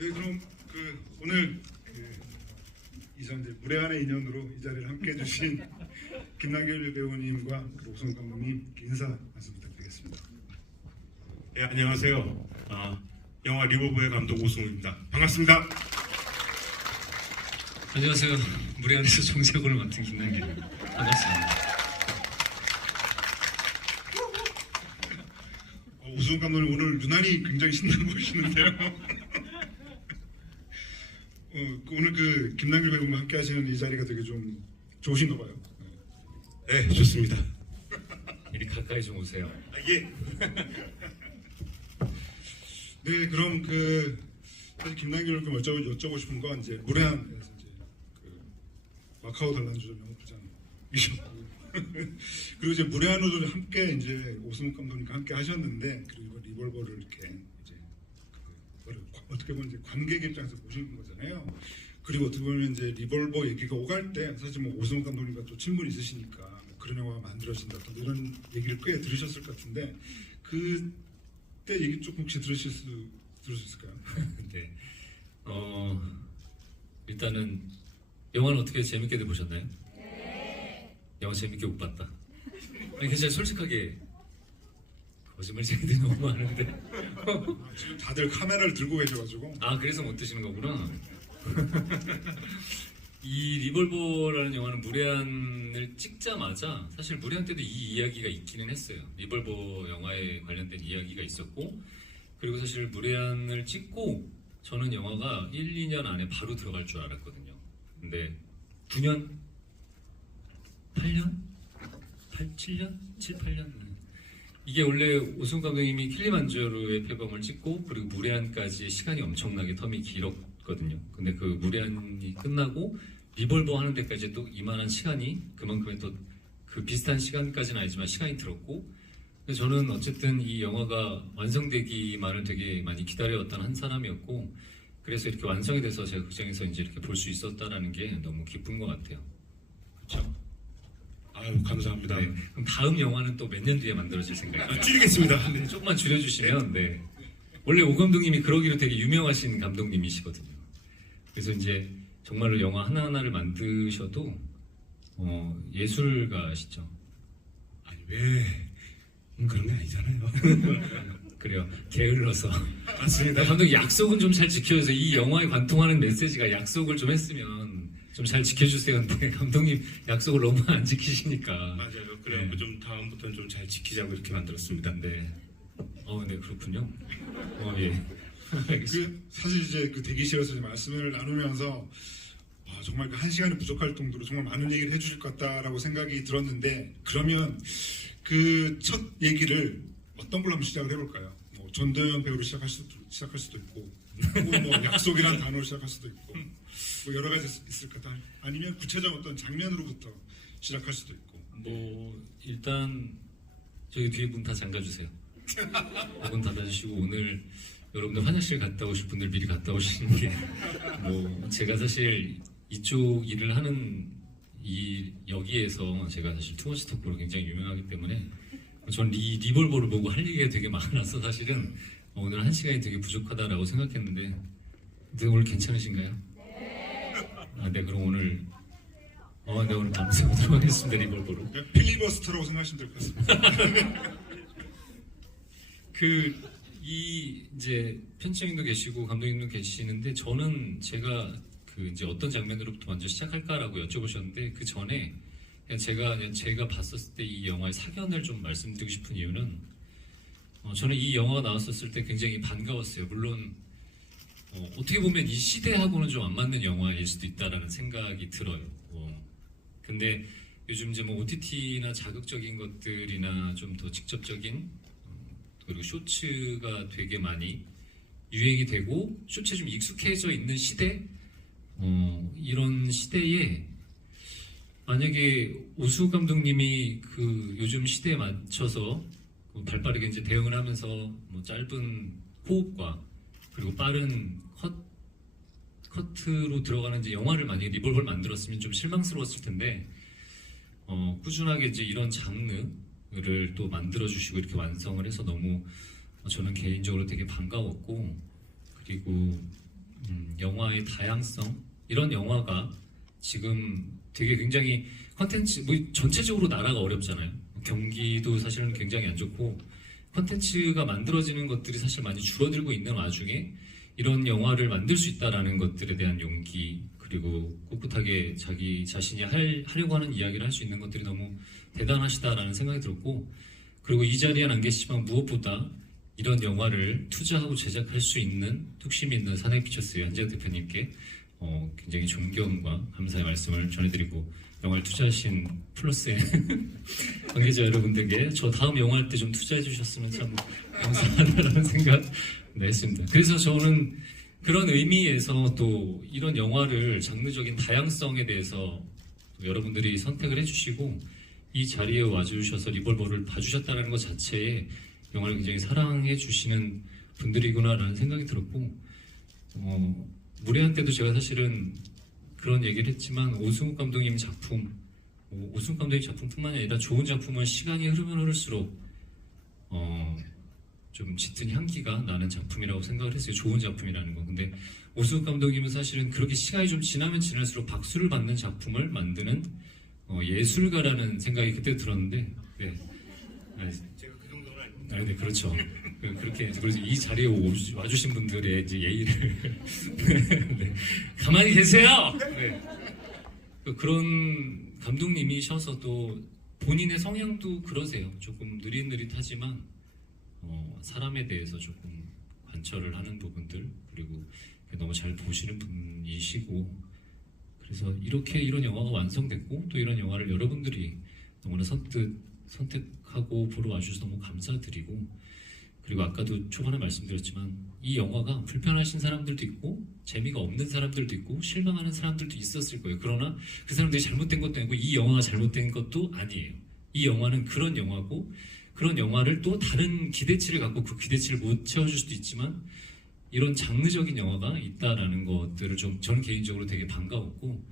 네, 그럼 오늘 이제 무례한의 인연으로 이 자리를 함께해 주신 김남길 배우님과 오승훈 감독님 인사 말씀 부탁드리겠습니다. 네, 안녕하세요. 영화 리볼버의 감독 오승훈입니다. 반갑습니다. 안녕하세요. 무례한에서 정세곤을 맡은 김남길입니다. 반갑습니다. 오승훈 감독님 오늘 유난히 굉장히 신나 보이시는데요. 오늘 김남길 배우와 함께 하시는 이 자리가 되게 좀 좋으신가 봐요. 네, 좋습니다. 이리 가까이 좀 오세요. 예. 네, 그럼 사실 김남길을 좀 여쭤보고 싶은 건 이제 무례한에서 이제 마카오 단란주점 영부장이셨고 그리고 이제 무례한으로 함께 이제 오승훈 감독님과 함께 하셨는데 그리고 리볼버를 이렇게 이제 어떻게 보면 이제 관객 입장에서 보시는 거잖아요. 그리고 어떻게 보면 이제 리볼버 얘기가 오갈 때 사실 뭐 오승훈 감독님과 또 친분이 있으시니까 뭐 그런 영화가 만들어진다 또 이런 얘기를 꽤 들으셨을 것 같은데 그때 얘기 조금 혹시 들으셨을까요? 네. 일단은 영화는 어떻게 재밌게들 보셨나요? 네. 영화 재밌게 못 봤다. 아니 진짜 솔직하게 거짓말쟁이들이 너무 많은데. 지금 다들 카메라를 들고 계셔가지고. 그래서 못 드시는 거구나. 이 리볼버라는 영화는 무례한을 찍자마자 사실 무례한 때도 이 이야기가 있기는 했어요. 리볼버 영화에 관련된 이야기가 있었고 그리고 사실 무례한을 찍고 저는 영화가 1, 2년 안에 바로 들어갈 줄 알았거든요. 근데 9년? 8년? 7년? 7, 8년? 이게 원래 오승훈 감독님이 킬리만자로의 표범을 찍고 그리고 무례한까지 시간이 엄청나게 텀이 길었거든요. 근데 그 무례한이 끝나고 리볼버 하는 데까지 또 이만한 시간이 그만큼의 또 그 비슷한 시간까지는 아니지만 시간이 들었고 그래서 저는 어쨌든 이 영화가 완성되기만을 되게 많이 기다려왔던 한 사람이었고 그래서 이렇게 완성이 돼서 제가 극장에서 이제 이렇게 볼 수 있었다라는 게 너무 기쁜 것 같아요. 그렇죠? 아유, 감사합니다. 네. 그럼 다음 영화는 또 몇 년 뒤에 만들어질 생각이에요? 줄이겠습니다. 네, 조금만 줄여주시면. 네. 원래 오 감독님이 그러기로 되게 유명하신 감독님이시거든요. 그래서 이제 정말로 영화 하나하나를 만드셔도 예술가시죠. 아니 왜 그런 게 아니잖아요. 그래요. 게을러서. 맞습니다. 감독님 약속은 좀 잘 지켜줘서 이 영화에 관통하는 메시지가 약속을 좀 했으면 좀 잘 지켜주세요. 근데 감독님 약속을 너무 안 지키시니까. 맞아요. 그래갖고 네. 좀 다음부터는 좀 잘 지키자고 이렇게 만들었습니다. 네. 네 그렇군요. 예. 사실 이제 대기실에서 이제 말씀을 나누면서 정말 한 시간이 부족할 정도로 정말 많은 얘기를 해주실 것 같다라고 생각이 들었는데 그러면 그 첫 얘기를 어떤 걸로 한번 시작을 해볼까요? 뭐 전도연 배우로 시작할 수도 있고 혹은 뭐 약속이란 단어로 시작할 수도 있고 뭐 여러 가지 있을 것 같아. 아니면 구체적 어떤 장면으로부터 시작할 수도 있고. 뭐 일단 저기 뒤에 문 다 잠가주세요. 문 닫아주시고 오늘 여러분들 화장실 갔다 오실 분들 미리 갔다 오시는 게 뭐 제가 사실 이쪽 일을 하는 이 여기에서 제가 사실 투머치 토크로 굉장히 유명하기 때문에 전 리볼버를 보고 할 얘기가 되게 많아서 사실은 오늘 한 시간이 되게 부족하다라고 생각했는데 근데 오늘 괜찮으신가요? 네 그럼 오늘 네 오늘 밤새도록 하겠습니다. 리볼버로 필리버스터라고 생각하시면 될 것 같습니다. 이제 편집장님도 계시고 감독님도 계시는데 저는 제가 이제 어떤 장면으로부터 먼저 시작할까라고 여쭤보셨는데 그 전에 그냥 제가 봤었을 때 이 영화의 사견을 좀 말씀드리고 싶은 이유는 저는 이 영화가 나왔었을 때 굉장히 반가웠어요. 물론 어떻게 보면 이 시대하고는 좀 안 맞는 영화일 수도 있다라는 생각이 들어요. 근데 요즘 이제 뭐 OTT나 자극적인 것들이나 좀 더 직접적인 그리고 쇼츠가 되게 많이 유행이 되고 쇼츠에 좀 익숙해져 있는 시대 이런 시대에 만약에 오수 감독님이 요즘 시대에 맞춰서 발빠르게 이제 대응을 하면서 뭐 짧은 호흡과 그리고 빠른 커트로 들어가는 이제 영화를 만약에 리볼버를 만들었으면 좀 실망스러웠을 텐데 꾸준하게 이제 이런 장르를 또 만들어주시고 이렇게 완성을 해서 너무 저는 개인적으로 되게 반가웠고 그리고 영화의 다양성 이런 영화가 지금 되게 굉장히 컨텐츠 뭐 전체적으로 나라가 어렵잖아요. 경기도 사실은 굉장히 안 좋고 컨텐츠가 만들어지는 것들이 사실 많이 줄어들고 있는 와중에 이런 영화를 만들 수 있다라는 것들에 대한 용기 그리고 꿋꿋하게 자기 자신이 하려고 하는 이야기를 할 수 있는 것들이 너무 대단하시다라는 생각이 들었고 그리고 이 자리에는 안 계시지만 무엇보다 이런 영화를 투자하고 제작할 수 있는 뚝심 있는 사내피처스의 한재혁 대표님께 굉장히 존경과 감사의 말씀을 전해드리고 영화를 투자하신 플러스의 관계자 여러분들께 저 다음 영화 할 때 좀 투자해 주셨으면 참 감사하다라는 생각 했습니다. 그래서 저는 그런 의미에서 또 이런 영화를 장르적인 다양성에 대해서 여러분들이 선택을 해주시고 이 자리에 와주셔서 리볼버를 봐주셨다는 것 자체에 영화를 굉장히 사랑해 주시는 분들이구나라는 생각이 들었고 무례한 때도 제가 사실은 그런 얘기를 했지만 오승욱 감독님 작품 오승욱 감독님 작품뿐만 아니라 좋은 작품은 시간이 흐르면 흐를수록 좀 짙은 향기가 나는 작품이라고 생각을 했어요. 좋은 작품이라는 거. 근데 오승욱 감독님은 사실은 그렇게 시간이 좀 지나면 지날수록 박수를 받는 작품을 만드는 예술가라는 생각이 그때 들었는데 네. 제가 그 정도는 아닙니다. 네, 그렇죠. 그렇게 그래서 이 자리에 와주신 분들의 이제 예의를 네. 가만히 계세요. 네. 그런 감독님이셔서 또 본인의 성향도 그러세요. 조금 느릿느릿하지만 사람에 대해서 조금 관철을 하는 부분들 그리고 너무 잘 보시는 분이시고 그래서 이렇게 이런 영화가 완성됐고 또 이런 영화를 여러분들이 너무나 선택하고 보러 와주셔서 너무 감사드리고 그리고 아까도 초반에 말씀드렸지만 이 영화가 불편하신 사람들도 있고 재미가 없는 사람들도 있고 실망하는 사람들도 있었을 거예요. 그러나 그 사람들이 잘못된 것도 아니고 이 영화가 잘못된 것도 아니에요. 이 영화는 그런 영화고 그런 영화를 또 다른 기대치를 갖고 그 기대치를 못 채워줄 수도 있지만 이런 장르적인 영화가 있다라는 것들을 좀 저는 개인적으로 되게 반가웠고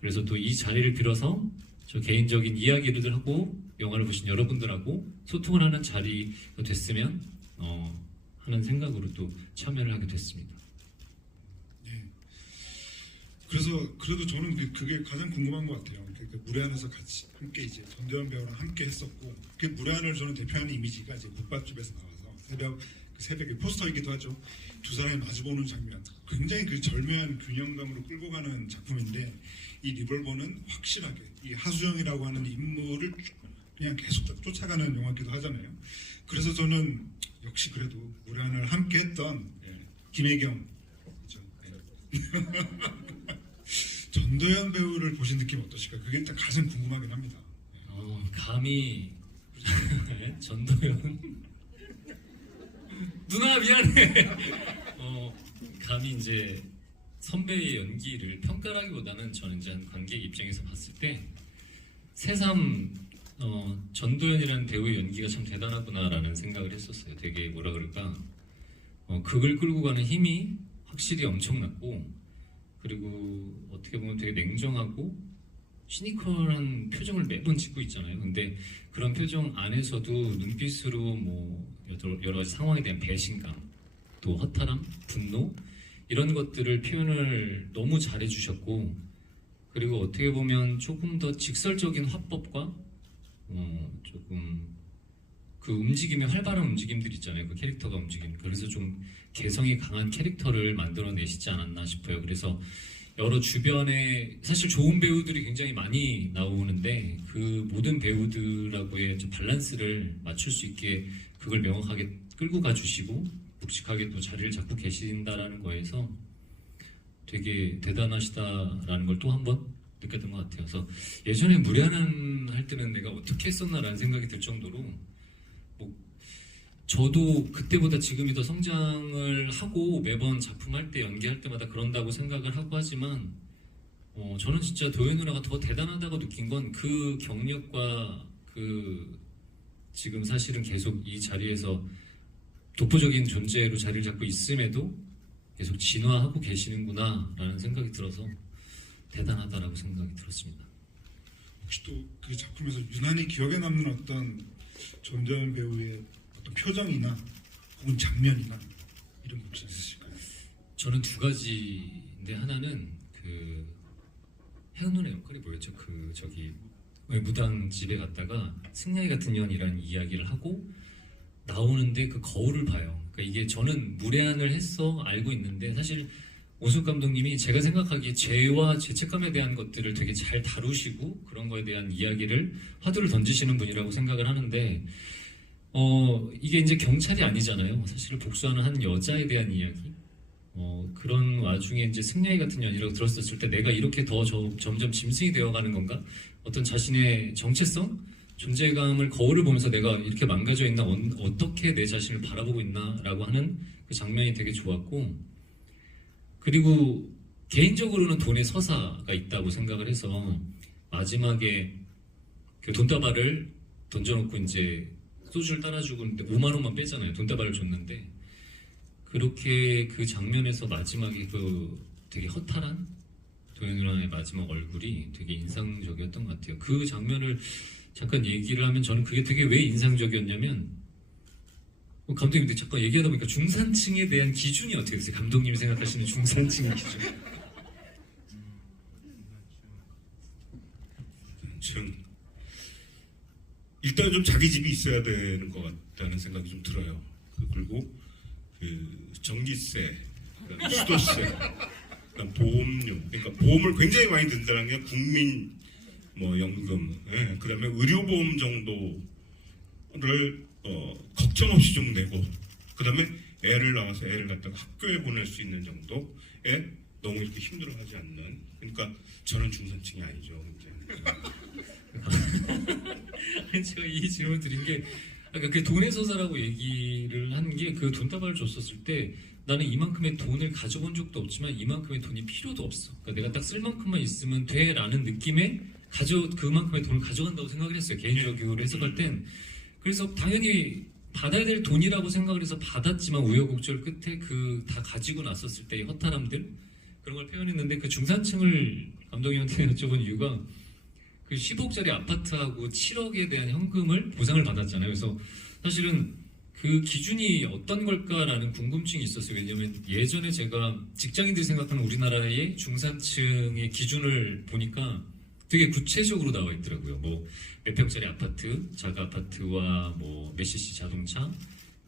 그래서 또 이 자리를 빌어서 저 개인적인 이야기를 하고 영화를 보신 여러분들하고 소통을 하는 자리가 됐으면 하는 생각으로 또 참여를 하게 됐습니다. 네. 그래서 그래도 저는 그게 가장 궁금한 것 같아요. 무례한에서 같이 함께 이제 전대현 배우랑 함께 했었고 그 무례한을 저는 대표하는 이미지가 이제 국밥집에서 나와서 새벽에 포스터이기도 하죠. 두 사람이 마주보는 장면 굉장히 그 절묘한 균형감으로 끌고 가는 작품인데 이 리볼버는 확실하게 이 하수영이라고 하는 인물을 그냥 계속 쫓아가는 영화기도 하잖아요. 그래서 저는 역시 그래도 무례한을 함께 했던 김혜경 그렇죠? 전도연 배우를 보신 느낌 어떠실까요? 그게 일단 가장 궁금하긴 합니다. 감히 전도연 누나 미안해. 감히 이제 선배의 연기를 평가라기보다는 저는 이제 한 관객 입장에서 봤을 때 새삼 전도연이라는 배우의 연기가 참 대단하구나라는 생각을 했었어요. 되게 뭐라 그럴까 극을 끌고 가는 힘이 확실히 엄청났고 그리고 어떻게 보면 되게 냉정하고 시니컬한 표정을 매번 짓고 있잖아요. 근데 그런 표정 안에서도 눈빛으로 뭐 여러 가지 상황에 대한 배신감, 또 허탈함, 분노 이런 것들을 표현을 너무 잘해주셨고 그리고 어떻게 보면 조금 더 직설적인 화법과 조금 그 움직임의 활발한 움직임들 있잖아요. 그 캐릭터가 움직이는 그래서 좀 개성이 강한 캐릭터를 만들어내시지 않았나 싶어요. 그래서 여러 주변에 사실 좋은 배우들이 굉장히 많이 나오는데 그 모든 배우들하고의 좀 밸런스를 맞출 수 있게 그걸 명확하게 끌고 가주시고 묵직하게 또 자리를 잡고 계신다라는 거에서 되게 대단하시다라는 걸 또 한 번 느꼈던 것 같아요. 그래서 예전에 무례한 할 때는 내가 어떻게 했었나라는 생각이 들 정도로 저도 그때보다 지금이 더 성장을 하고 매번 작품할 때 연기할 때마다 그런다고 생각을 하고 하지만 저는 진짜 도연 누나가 더 대단하다고 느낀 건 그 경력과 그 지금 사실은 계속 이 자리에서 독보적인 존재로 자리를 잡고 있음에도 계속 진화하고 계시는구나 라는 생각이 들어서 대단하다라고 생각이 들었습니다. 혹시 또 그 작품에서 유난히 기억에 남는 어떤 전도연 배우의 어떤 표정이나 혹은 장면이나 이런 거 혹시 있으실까요? 저는 두 가지인데 하나는 그 혜은 누나 역할이 뭐였죠? 그 저기 무당 집에 갔다가 승냥이 같은 년이라는 이야기를 하고 나오는데 그 거울을 봐요. 그러니까 이게 저는 무례한을 했어 알고 있는데 사실 오숙 감독님이 제가 생각하기에 죄와 죄책감에 대한 것들을 되게 잘 다루시고 그런 거에 대한 이야기를 화두를 던지시는 분이라고 생각을 하는데 이게 이제 경찰이 아니잖아요. 사실 복수하는 한 여자에 대한 이야기. 그런 와중에 이제 승냥이 같은 년이라고 들었었을 때 내가 이렇게 더 점점 짐승이 되어가는 건가? 어떤 자신의 정체성, 존재감을 거울을 보면서 내가 이렇게 망가져 있나, 어떻게 내 자신을 바라보고 있나라고 하는 그 장면이 되게 좋았고, 그리고 개인적으로는 돈의 서사가 있다고 생각을 해서 마지막에 그 돈다발을 던져놓고 이제 소주를 따라주고 있는데 5만 원만 빼잖아요. 돈다발을 줬는데 그렇게 그 장면에서 마지막에 그 되게 허탈한 도현 누나의 마지막 얼굴이 되게 인상적이었던 것 같아요. 그 장면을 잠깐 얘기를 하면 저는 그게 되게 왜 인상적이었냐면 감독님 잠깐 얘기하다 보니까 중산층에 대한 기준이 어떻게 되세요? 감독님이 생각하시는 중산층의 기준. 일단 좀 자기 집이 있어야 되는 것 같다는 생각이 좀 들어요. 그리고 그 전기세, 그다음 수도세, 그다음 보험료, 그러니까 보험을 굉장히 많이 든다는 게 국민 뭐 연금, 그다음에 의료보험 정도를 걱정 없이 좀 내고, 그다음에 애를 낳아서 애를 갖다가 학교에 보낼 수 있는 정도에 너무 이렇게 힘들어하지 않는. 그러니까 저는 중산층이 아니죠. 이제. 제가 이 질문 드린 게 그러니까 그 돈의 서사라고 얘기를 한 게 그 돈다발을 줬었을 때 나는 이만큼의 돈을 가져본 적도 없지만 이만큼의 돈이 필요도 없어. 그러니까 내가 딱 쓸 만큼만 있으면 돼라는 느낌에 그만큼의 돈을 가져간다고 생각을 했어요. 개인적으로 해석할 땐. 그래서 당연히 받아야 될 돈이라고 생각을 해서 받았지만 우여곡절 끝에 그 다 가지고 났었을 때의 허탈함들 그런 걸 표현했는데 그 중산층을 감독님한테 여쭤본 이유가 그 10억짜리 아파트하고 7억에 대한 현금을 보상을 받았잖아요. 그래서 사실은 그 기준이 어떤 걸까라는 궁금증이 있었어요. 왜냐하면 예전에 제가 직장인들이 생각하는 우리나라의 중산층의 기준을 보니까 되게 구체적으로 나와 있더라고요. 뭐 몇 평짜리 아파트, 자가 아파트와 뭐 몇 cc 자동차,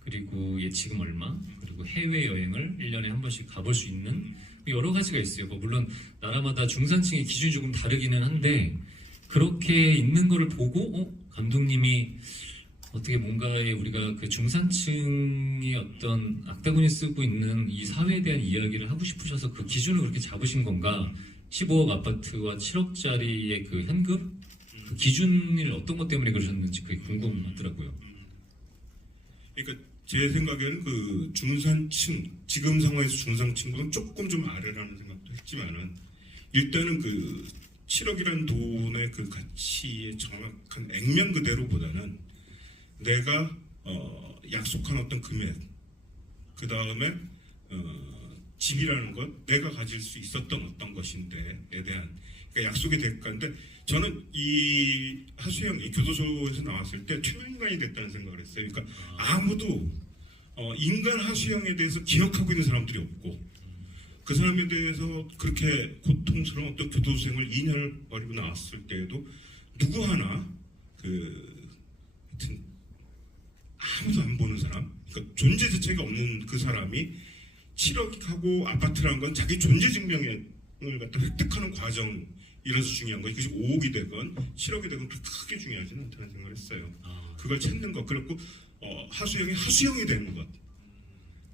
그리고 예치금 얼마, 그리고 해외 여행을 1년에 한 번씩 가볼 수 있는 여러 가지가 있어요. 뭐 물론 나라마다 중산층의 기준이 조금 다르기는 한데 그렇게 있는 거를 보고 감독님이 어떻게 뭔가에 우리가 그 중산층의 어떤 악다군이 쓰고 있는 이 사회에 대한 이야기를 하고 싶으셔서 그 기준을 그렇게 잡으신 건가? 15억 아파트와 7억짜리의 그 현금 그 기준을 어떤 것 때문에 그러셨는지 그게 궁금하더라고요. 그러니까 제 생각에는 그 중산층, 지금 상황에서 중산층보다는 조금 좀 아래라는 생각도 했지만은 일단은 그 7억이라는 돈의 그 가치의 정확한 액면 그대로보다는 내가 약속한 어떤 금액, 그 다음에 집이라는 것, 내가 가질 수 있었던 어떤 것인데에 대한 그러니까 약속의 대가인데 저는 이 하수영이 교도소에서 나왔을 때 최면인간이 됐다는 생각을 했어요. 그러니까 아무도 인간 하수영에 대해서 기억하고 있는 사람들이 없고 그 사람에 대해서 그렇게 고통스러운 어떤 교도생을 2년을 벌이고 나왔을 때에도 누구 하나 하여튼 아무도 안 보는 사람, 그러니까 존재 자체가 없는 그 사람이 7억하고 아파트라는 건 자기 존재 증명을 갖다 획득하는 과정이라서 중요한 거지. 그것이 5억이 되건 7억이 되건 그렇게 크게 중요하지는 않다는 생각을 했어요. 그걸 찾는 것, 그리고 하수영이 하수영이 되는 것.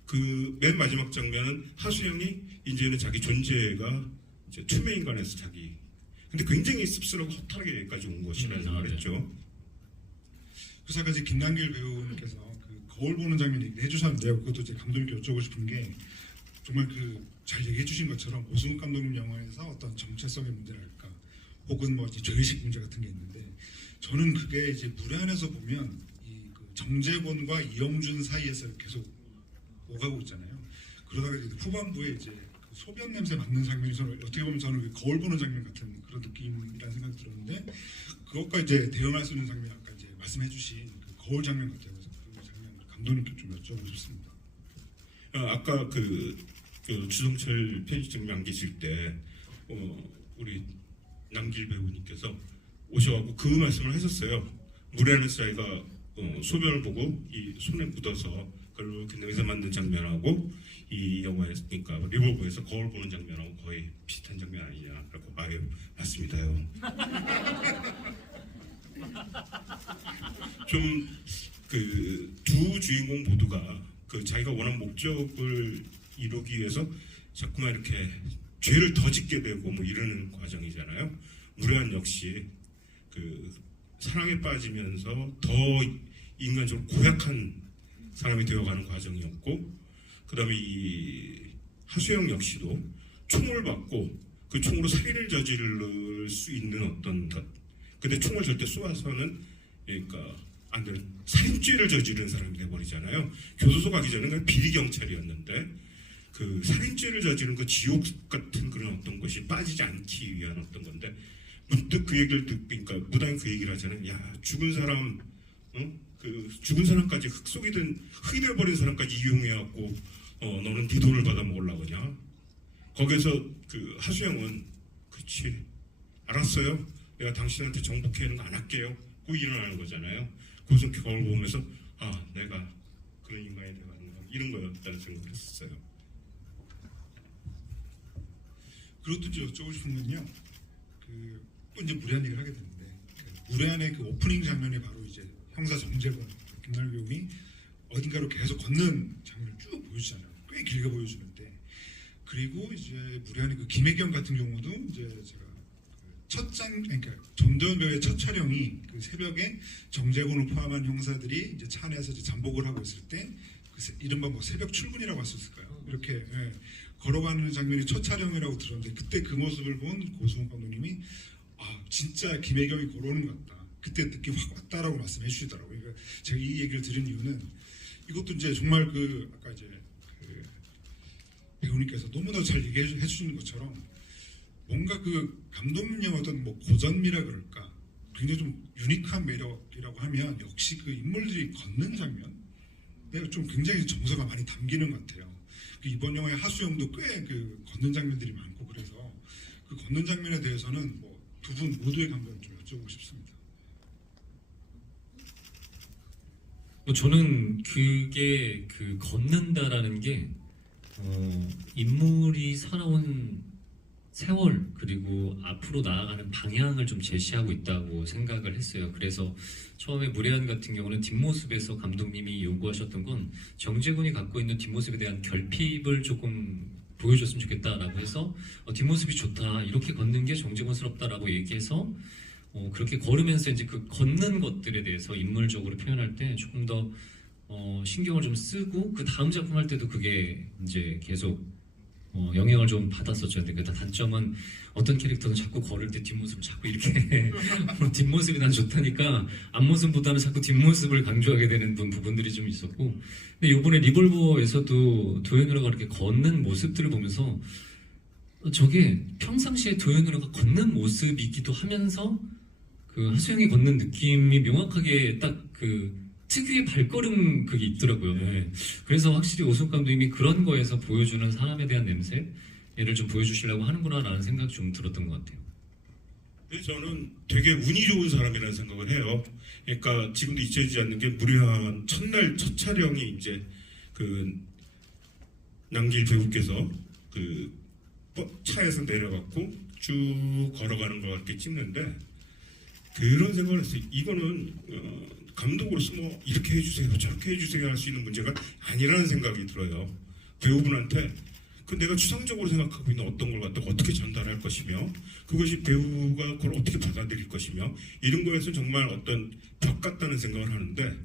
그 맨 마지막 장면은 하수영이 이제는 자기 존재가 이제 투명 인간에서 자기. 근데 굉장히 씁쓸하고 허탈하게 여기까지 온 것이라는 생각을 했죠. 그래서 아까 이제 김남길 배우님께서 그 거울 보는 장면 얘기를 해주셨는데요. 그것도 이제 감독님께 여쭤보고 싶은 게 정말 그 잘 얘기해 주신 것처럼 오승훈 감독님 영화에서 어떤 정체성의 문제랄까 혹은 뭐 이제 죄의식 문제 같은 게 있는데 저는 그게 이제 무례한에서 보면 그 정재권과 이영준 사이에서 계속 오가고 있잖아요. 그러다가 이제 후반부에 이제 그 소변 냄새 맡는 장면이 저는 어떻게 보면 저는 그 거울 보는 장면 같은 그런 느낌이라는 생각이 들었는데 그것과 이제 대응할 수 있는 장면이 아까 이제 말씀해주신 그 거울 장면 같아요. 그래서 그 장면 감독님께 좀 여쭤보고 싶습니다. 아까 그 그 주성철 편집장님 안 계실 때 우리 남길 배우님께서 오셔가지고 그 말씀을 하셨어요. 무례한 사이가 소변을 보고 이 손에 묻어서 그걸 근황에서 만든 장면하고 이 영화에서 그러니까 리볼버에서 거울 보는 장면하고 거의 비슷한 장면 아니냐라고 아예 맞습니다요. 좀 그 두 주인공 모두가 그 자기가 원하는 목적을 이루기 위해서 자꾸만 이렇게 죄를 더 짓게 되고 뭐 이러는 과정이잖아요. 무례한 역시 그 사랑에 빠지면서 더 인간적으로 고약한 사람이 되어가는 과정이었고, 그다음에 이 하수영 역시도 총을 받고 그 총으로 살인을 저지를 수 있는 어떤 것. 근데 총을 절대 쏘아서는 그러니까 안 돼. 살인죄를 저지른 사람이 돼버리잖아요. 교도소 가기 전에 그냥 비리 경찰이었는데 그 살인죄를 저지른 그 지옥 같은 그런 어떤 것이 빠지지 않기 위한 어떤 건데 문득 그 얘기를 듣니까 무당이 그 얘기를 하잖아요. 야 죽은 사람, 그 죽은 사람까지 흙이 돼버린 사람까지 이용해갖고 너는 네 돈을 받아 먹으려고 그냐? 거기서 그 하수영은 그렇지 알았어요. 내가 당신한테 정복해는 거 안 할게요. 고 일어나는 거잖아요. 그것은 거울 보면서 아 내가 그런 인간이 돼가는 거 이런 거였다는 생각을 했었어요. 그것도 이제 여쭤보고 싶은 건요. 또 이제 무례한 얘기를 하게 되는데 무례한의 그 오프닝 장면이 바로 이제 형사 정재범 김나를 배우이 어딘가로 계속 걷는 장면을 쭉 보여주잖아요. 꽤 길게 보여주는데 그리고 이제 무례한의 그 김혜경 같은 경우도 이제 제가 그러니까 전도연 배우의 첫 촬영이 그 새벽에 정재곤을 포함한 형사들이 이제 차 안에서 이제 잠복을 하고 있을 때 그 이른바 뭐 새벽 출근이라고 했었을까요? 이렇게 걸어가는 장면이 첫 촬영이라고 들었는데 그때 그 모습을 본 고수홍 감독님이 아 진짜 김혜경이 걸어오는 것 같다. 그때 느낌 확 왔다라고 말씀해 주시더라고요. 그러니까 제가 이 얘기를 드린 이유는 이것도 이제 정말 그 아까 이제 그 배우님께서 너무나 잘 얘기해 주시는 것처럼 뭔가 그 감독님의 어떤 뭐 고전미라 그럴까 굉장히 좀 유니크한 매력이라고 하면 역시 그 인물들이 걷는 장면 내가 좀 굉장히 정서가 많이 담기는 것 같아요. 이번 영화의 하수영도 꽤 그 걷는 장면들이 많고 그래서 그 걷는 장면에 대해서는 뭐 두 분 모두의 감정을 좀 여쭤보고 싶습니다. 저는 그게 그 걷는다라는 게 인물이 살아온 세월 그리고 앞으로 나아가는 방향을 좀 제시하고 있다고 생각을 했어요. 그래서 처음에 무례한 같은 경우는 뒷모습에서 감독님이 요구하셨던 건 정재곤이 갖고 있는 뒷모습에 대한 결핍을 조금 보여줬으면 좋겠다라고 해서 뒷모습이 좋다 이렇게 걷는 게 정재곤스럽다라고 얘기해서 그렇게 걸으면서 이제 그 걷는 것들에 대해서 인물적으로 표현할 때 조금 더 신경을 좀 쓰고 그 다음 작품 할 때도 그게 이제 계속 영향을 좀 받았었죠. 근데 그 단점은 어떤 캐릭터는 자꾸 걸을 때 뒷모습을 자꾸 이렇게 뒷모습이 난 좋다니까 앞모습보다는 자꾸 뒷모습을 강조하게 되는 부분들이 좀 있었고 근데 이번에 리볼버에서도 도현우라가 이렇게 걷는 모습들을 보면서 저게 평상시에 도현우라가 걷는 모습이기도 하면서 그 하수영이 걷는 느낌이 명확하게 딱 그 특유의 발걸음 그게 있더라고요. 네. 그래서 확실히 오승 감독님이 그런 거에서 보여주는 사람에 대한 냄새를 좀 보여주시려고 하는구나라는 생각이 좀 들었던 것 같아요. 근데 저는 되게 운이 좋은 사람이라는 생각을 해요. 그러니까 지금도 잊혀지지 않는 게 무례한 첫날 첫 촬영이 이제 그 남길 배우께서 그 차에서 내려갖고 쭉 걸어가는 걸 이렇게 찍는데 그런 생각을 했어요. 이거는 감독으로서 뭐 이렇게 해주세요 저렇게 해주세요 할 수 있는 문제가 아니라는 생각이 들어요. 배우분한테 그 내가 추상적으로 생각하고 있는 어떤 걸 갖다가 어떻게 전달할 것이며 그것이 배우가 그걸 어떻게 받아들일 것이며 이런 거에서 정말 어떤 벽 같다는 생각을 하는데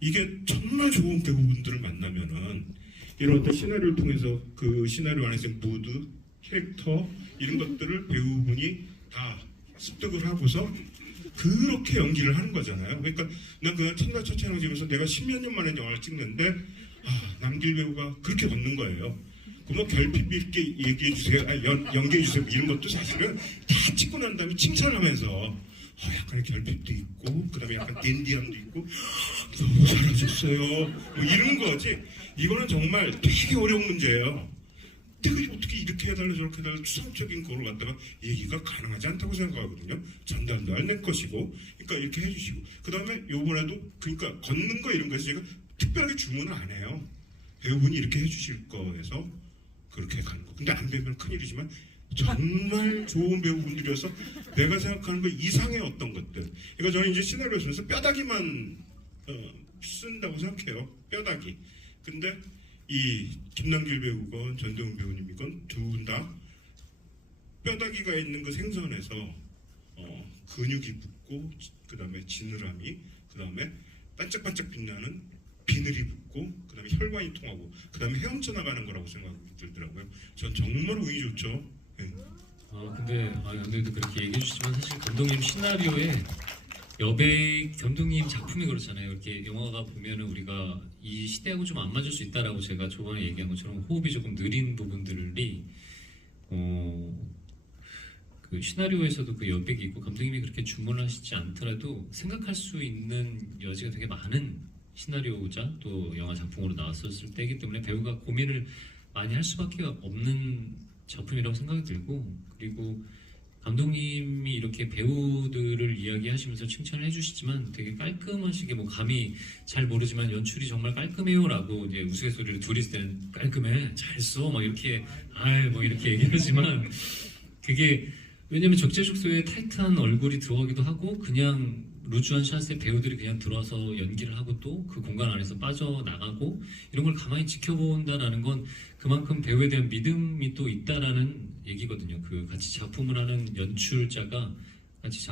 이게 정말 좋은 배우분들을 만나면은 이런 어떤 시나리오를 통해서 그 시나리오 안에서 무드, 캐릭터 이런 것들을 배우분이 다 습득을 하고서 그렇게 연기를 하는 거잖아요. 그러니까 난 그날 첫날 첫 촬영 찍으면서 내가 10몇 년 만에 영화를 찍는데 남길 배우가 그렇게 걷는 거예요. 그럼 결핍 있게 얘기해 주세요, 연기해 주세요 이런 것도 사실은 다 찍고 난 다음에 칭찬하면서 약간의 결핍도 있고 그다음에 약간 댄디함도 있고 너무 잘하셨어요 뭐 이런 거지. 이거는 정말 되게 어려운 문제예요. 내가 어떻게 이렇게 해달라 저렇게 해달라 추상적인 거를 갖다가 얘기가 가능하지 않다고 생각하거든요. 전달도 안 될 것이고, 그러니까 이렇게 해주시고, 그 다음에 요번에도 그러니까 걷는 거 이런 거에서 제가 특별하게 주문을 안 해요. 배우분이 이렇게 해주실 거에서 그렇게 가는 거. 근데 안 되면 큰일이지만 정말 좋은 배우분들이어서 내가 생각하는 것 이상의 어떤 것들. 그러니까 저는 이제 시나리오 쓰면서 뼈다귀만 쓴다고 생각해요. 뼈다귀. 근데 이 김남길 배우건 전도연 배우님이건 두 분 다 뼈다귀가 있는 그 생선에서 근육이 붙고, 그 다음에 지느러미, 그 다음에 반짝반짝 빛나는 비늘이 붙고, 그 다음에 혈관이 통하고, 그 다음에 헤엄쳐 나가는 거라고 생각이 들더라고요. 전 정말 운이 좋죠. 네. 근데 감독님도 그렇게 얘기해 주시지만 사실 감독님 시나리오에 여백 감독님 작품이 그렇잖아요. 이렇게 영화가 보면은 우리가 이 시대하고 좀 안 맞을 수 있다라고 제가 저번에 얘기한 것처럼 호흡이 조금 느린 부분들이 그 시나리오에서도 그 여백이 있고 감독님이 그렇게 주문을 하시지 않더라도 생각할 수 있는 여지가 되게 많은 시나리오자 또 영화 작품으로 나왔었을 때이기 때문에 배우가 고민을 많이 할 수밖에 없는 작품이라고 생각이 들고, 그리고 감독님이 이렇게 배우들을 이야기하시면서 칭찬을 해주시지만 되게 깔끔하시게 뭐 감히 잘 모르지만 연출이 정말 깔끔해요라고 이제 우스갯소리를 둘이 있을 때는 깔끔해 잘 써 막 이렇게 뭐 이렇게 얘기하지만 그게 왜냐면 적재적소에 타이트한 얼굴이 들어가기도 하고 그냥 루즈한 샷에 배우들이 그냥 들어와서 연기를 하고 또 그 공간 안에서 빠져나가고 이런 걸 가만히 지켜본다라는 건 그만큼 배우에 대한 믿음이 또 있다라는 얘기거든요. 그 같이 작품을 하는 연출자가 같이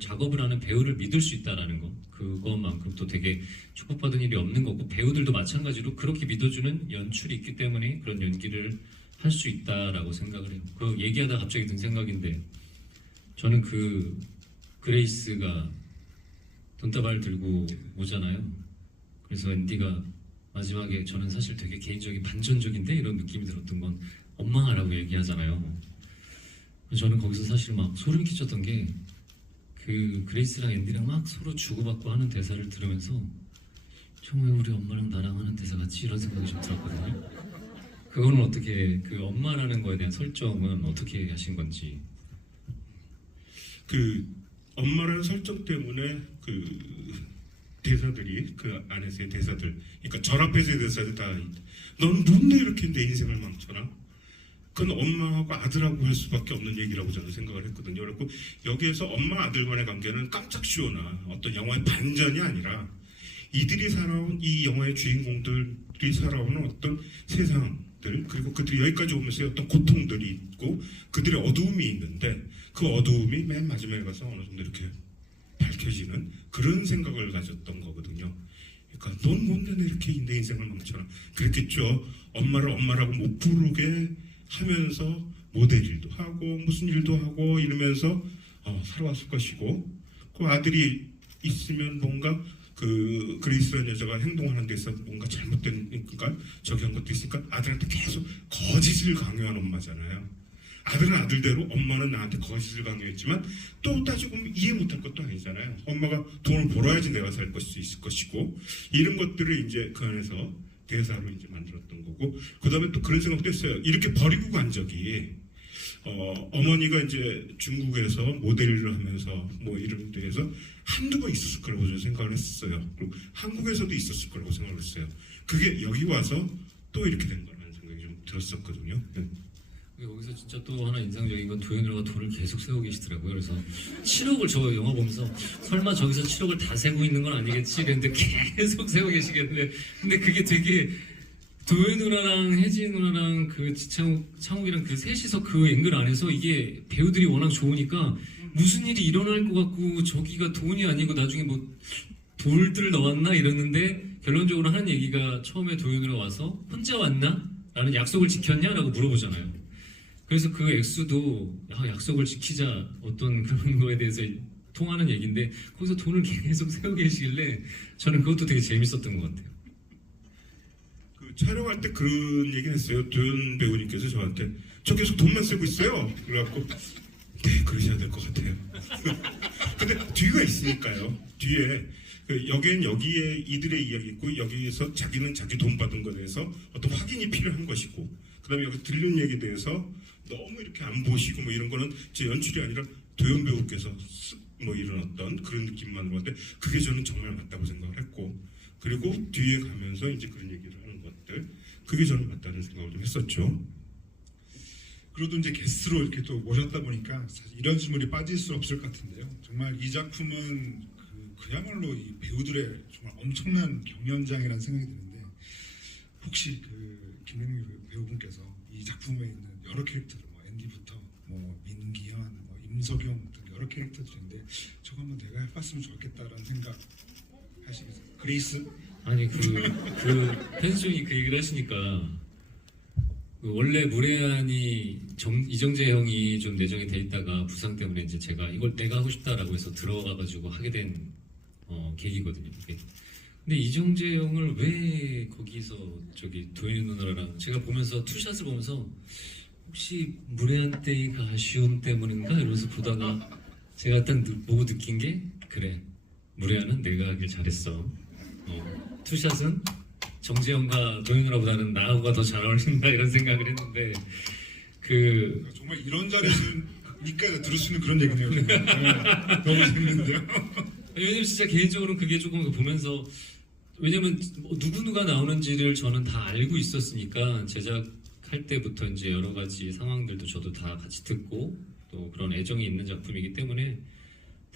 작업을 하는 배우를 믿을 수 있다라는 거, 그것만큼 또 되게 축복받은 일이 없는 거고, 배우들도 마찬가지로 그렇게 믿어주는 연출이 있기 때문에 그런 연기를 할 수 있다라고 생각을 해요. 그 얘기하다 갑자기 든 생각인데, 저는 그 그레이스가 돈다발 들고 오잖아요. 그래서 앤디가 마지막에 저는 사실 되게 개인적인 반전적인데 이런 느낌이 들었던 건 엄마라고 얘기하잖아요. 저는 거기서 사실 막 소름 끼쳤던 게 그 그레이스랑 앤디랑 막 서로 주고받고 하는 대사를 들으면서 정말 우리 엄마랑 나랑 하는 대사 같지 이런 생각이 좀 들었거든요. 그거는 어떻게, 그 엄마라는 거에 대한 설정은 어떻게 하신 건지. 그 엄마라는 설정 때문에 그 대사들이 그 안에서의 대사들, 그러니까 절 앞에서의 대사들 다 넌 뭔데 이렇게 내 인생을 망쳐라? 그건 엄마하고 아들하고 할 수밖에 없는 얘기라고 저는 생각을 했거든요. 그리고 여기에서 엄마 아들 간의 관계는 깜짝 쇼나 어떤 영화의 반전이 아니라 이들이 살아온 이 영화의 주인공들이 살아오는 어떤 세상들, 그리고 그들이 여기까지 오면서 어떤 고통들이 있고 그들의 어두움이 있는데 그 어두움이 맨 마지막에 가서 어느 정도 이렇게 밝혀지는 그런 생각을 가졌던 거거든요. 그러니까 넌 뭔데 이렇게 내 인생을 망쳐라. 그랬겠죠. 엄마를 엄마라고 못 부르게 하면서 모델 일도 하고 무슨 일도 하고 이러면서 살아왔을 것이고, 그 아들이 있으면 뭔가 그 그레이스라는 여자가 행동하는 데 있어서 뭔가 잘못된, 그러니까 저기 한 것도 있으니까 아들한테 계속 거짓을 강요한 엄마잖아요. 아들은 아들대로 엄마는 나한테 거짓을 강요했지만 또 따지고 보면 이해 못할 것도 아니잖아요. 엄마가 돈을 벌어야지 내가 살 수 있을 것이고, 이런 것들을 이제 그 안에서 대사로 이제 만들었던 거고, 그 다음에 또 그런 생각도 했어요. 이렇게 버리고 간 적이 어머니가 이제 중국에서 모델을 하면서 뭐 이런 데에서 한두 번 있었을 거라고 저는 생각을 했어요. 그리고 한국에서도 있었을 거라고 생각을 했어요. 그게 여기 와서 또 이렇게 된 거라는 생각이 좀 들었었거든요. 네. 거기서 진짜 또 하나 인상적인 건 도현이가 돈을 계속 세우고 계시더라고요. 그래서 7억을 저 영화 보면서 설마 저기서 7억을 다 세고 있는 건 아니겠지 그랬는데 계속 세우고 계시겠는데, 근데 그게 되게 도현 누나랑 혜진 누나랑 그 창욱이랑 그 셋이서 그 앵글 안에서 이게 배우들이 워낙 좋으니까 무슨 일이 일어날 것 같고 저기가 돈이 아니고 나중에 뭐 돌들 넣었나 이랬는데 결론적으로 하는 얘기가 처음에 도현 누나 와서 혼자 왔나? 라는 약속을 지켰냐? 라고 물어보잖아요. 그래서 그 액수도 약속을 지키자 어떤 그런 거에 대해서 통하는 얘기인데 거기서 돈을 계속 세우고 계시길래 저는 그것도 되게 재밌었던 것 같아요. 그 촬영할 때 그런 얘기를 했어요. 도현 배우님께서 저한테 저 계속 돈만 쓰고 있어요. 그래갖고 네, 그러셔야 될 것 같아요. 근데 뒤가 있으니까요. 뒤에 여기엔 여기에 이들의 이야기 있고 여기에서 자기는 자기 돈 받은 것에 대해서 어떤 확인이 필요한 것이고, 그다음에 여기 들리는 얘기에 대해서 너무 이렇게 안 보시고 뭐 이런 거는 제 연출이 아니라 도연 배우께서 뭐 이런 어떤 그런 느낌만 봤는데 그게 저는 정말 맞다고 생각을 했고 그리고 뒤에 가면서 이제 그런 얘기를 하는 것들 그게 저는 맞다는 생각을 좀 했었죠. 그래도 이제 게스트로 이렇게 또 모셨다 보니까 사실 이런 질문이 빠질 수 없을 것 같은데요. 정말 이 작품은 그야말로 이 배우들의 정말 엄청난 경연장이라는 생각이 드는데 혹시 김영미 배우분께서 이 작품에 있는 여러 캐릭터들, 뭐 앤디부터 뭐 민기현, 뭐 임석영 등 여러 캐릭터들인데 저거 한번 내가 해봤으면 좋겠다라는 생각 하시겠어요? 그레이스? 아니 편수님이 그 얘기를 하시니까 원래 무례한이 이정재 형이 좀 내정이 돼 있다가 부상 때문에 이제 제가 이걸 내가 하고 싶다라고 해서 들어가가지고 하게 된 계기거든요. 이게. 근데 이정재 형을 왜 거기서 도현이 누나랑 제가 보면서 투샷을 보면서 혹시 무례한 때가 아쉬움 때문인가 이러면서 보다가 제가 딱 보고 느낀 게 그래 무례한은 내가 하길 잘했어. 투샷은 정재영과 도현 누나보다는 나하고가 더 잘 어울린다 이런 생각을 했는데 정말 이런 자리에서니까 들을 수 있는 그런 얘기네요. 네, 너무 재밌는데요. 왜냐면 진짜 개인적으로는 그게 조금 보면서 왜냐면 누가 나오는지를 저는 다 알고 있었으니까 제작할 때부터 이제 여러 가지 상황들도 저도 다 같이 듣고 또 그런 애정이 있는 작품이기 때문에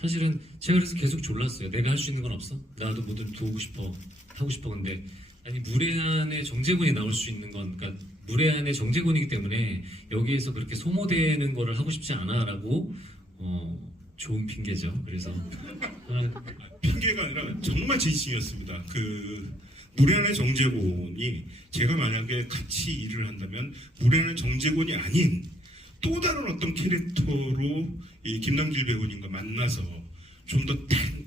사실은 제가 그래서 계속 졸랐어요. 내가 할 수 있는 건 없어? 나도 뭐든 도우고 싶어 하고 싶어. 근데 아니 무례한의 정재군이 나올 수 있는 건 그러니까 무례한의 정재군이기 때문에 여기에서 그렇게 소모되는 거를 하고 싶지 않아라고 좋은 핑계죠. 그래서 핑계가 아니라 정말 진심이었습니다. 무례한의 정재곤이 제가 만약에 같이 일을 한다면 무례한의 정재곤이 아닌 또 다른 어떤 캐릭터로 이 김남길 배우님과 만나서 좀 더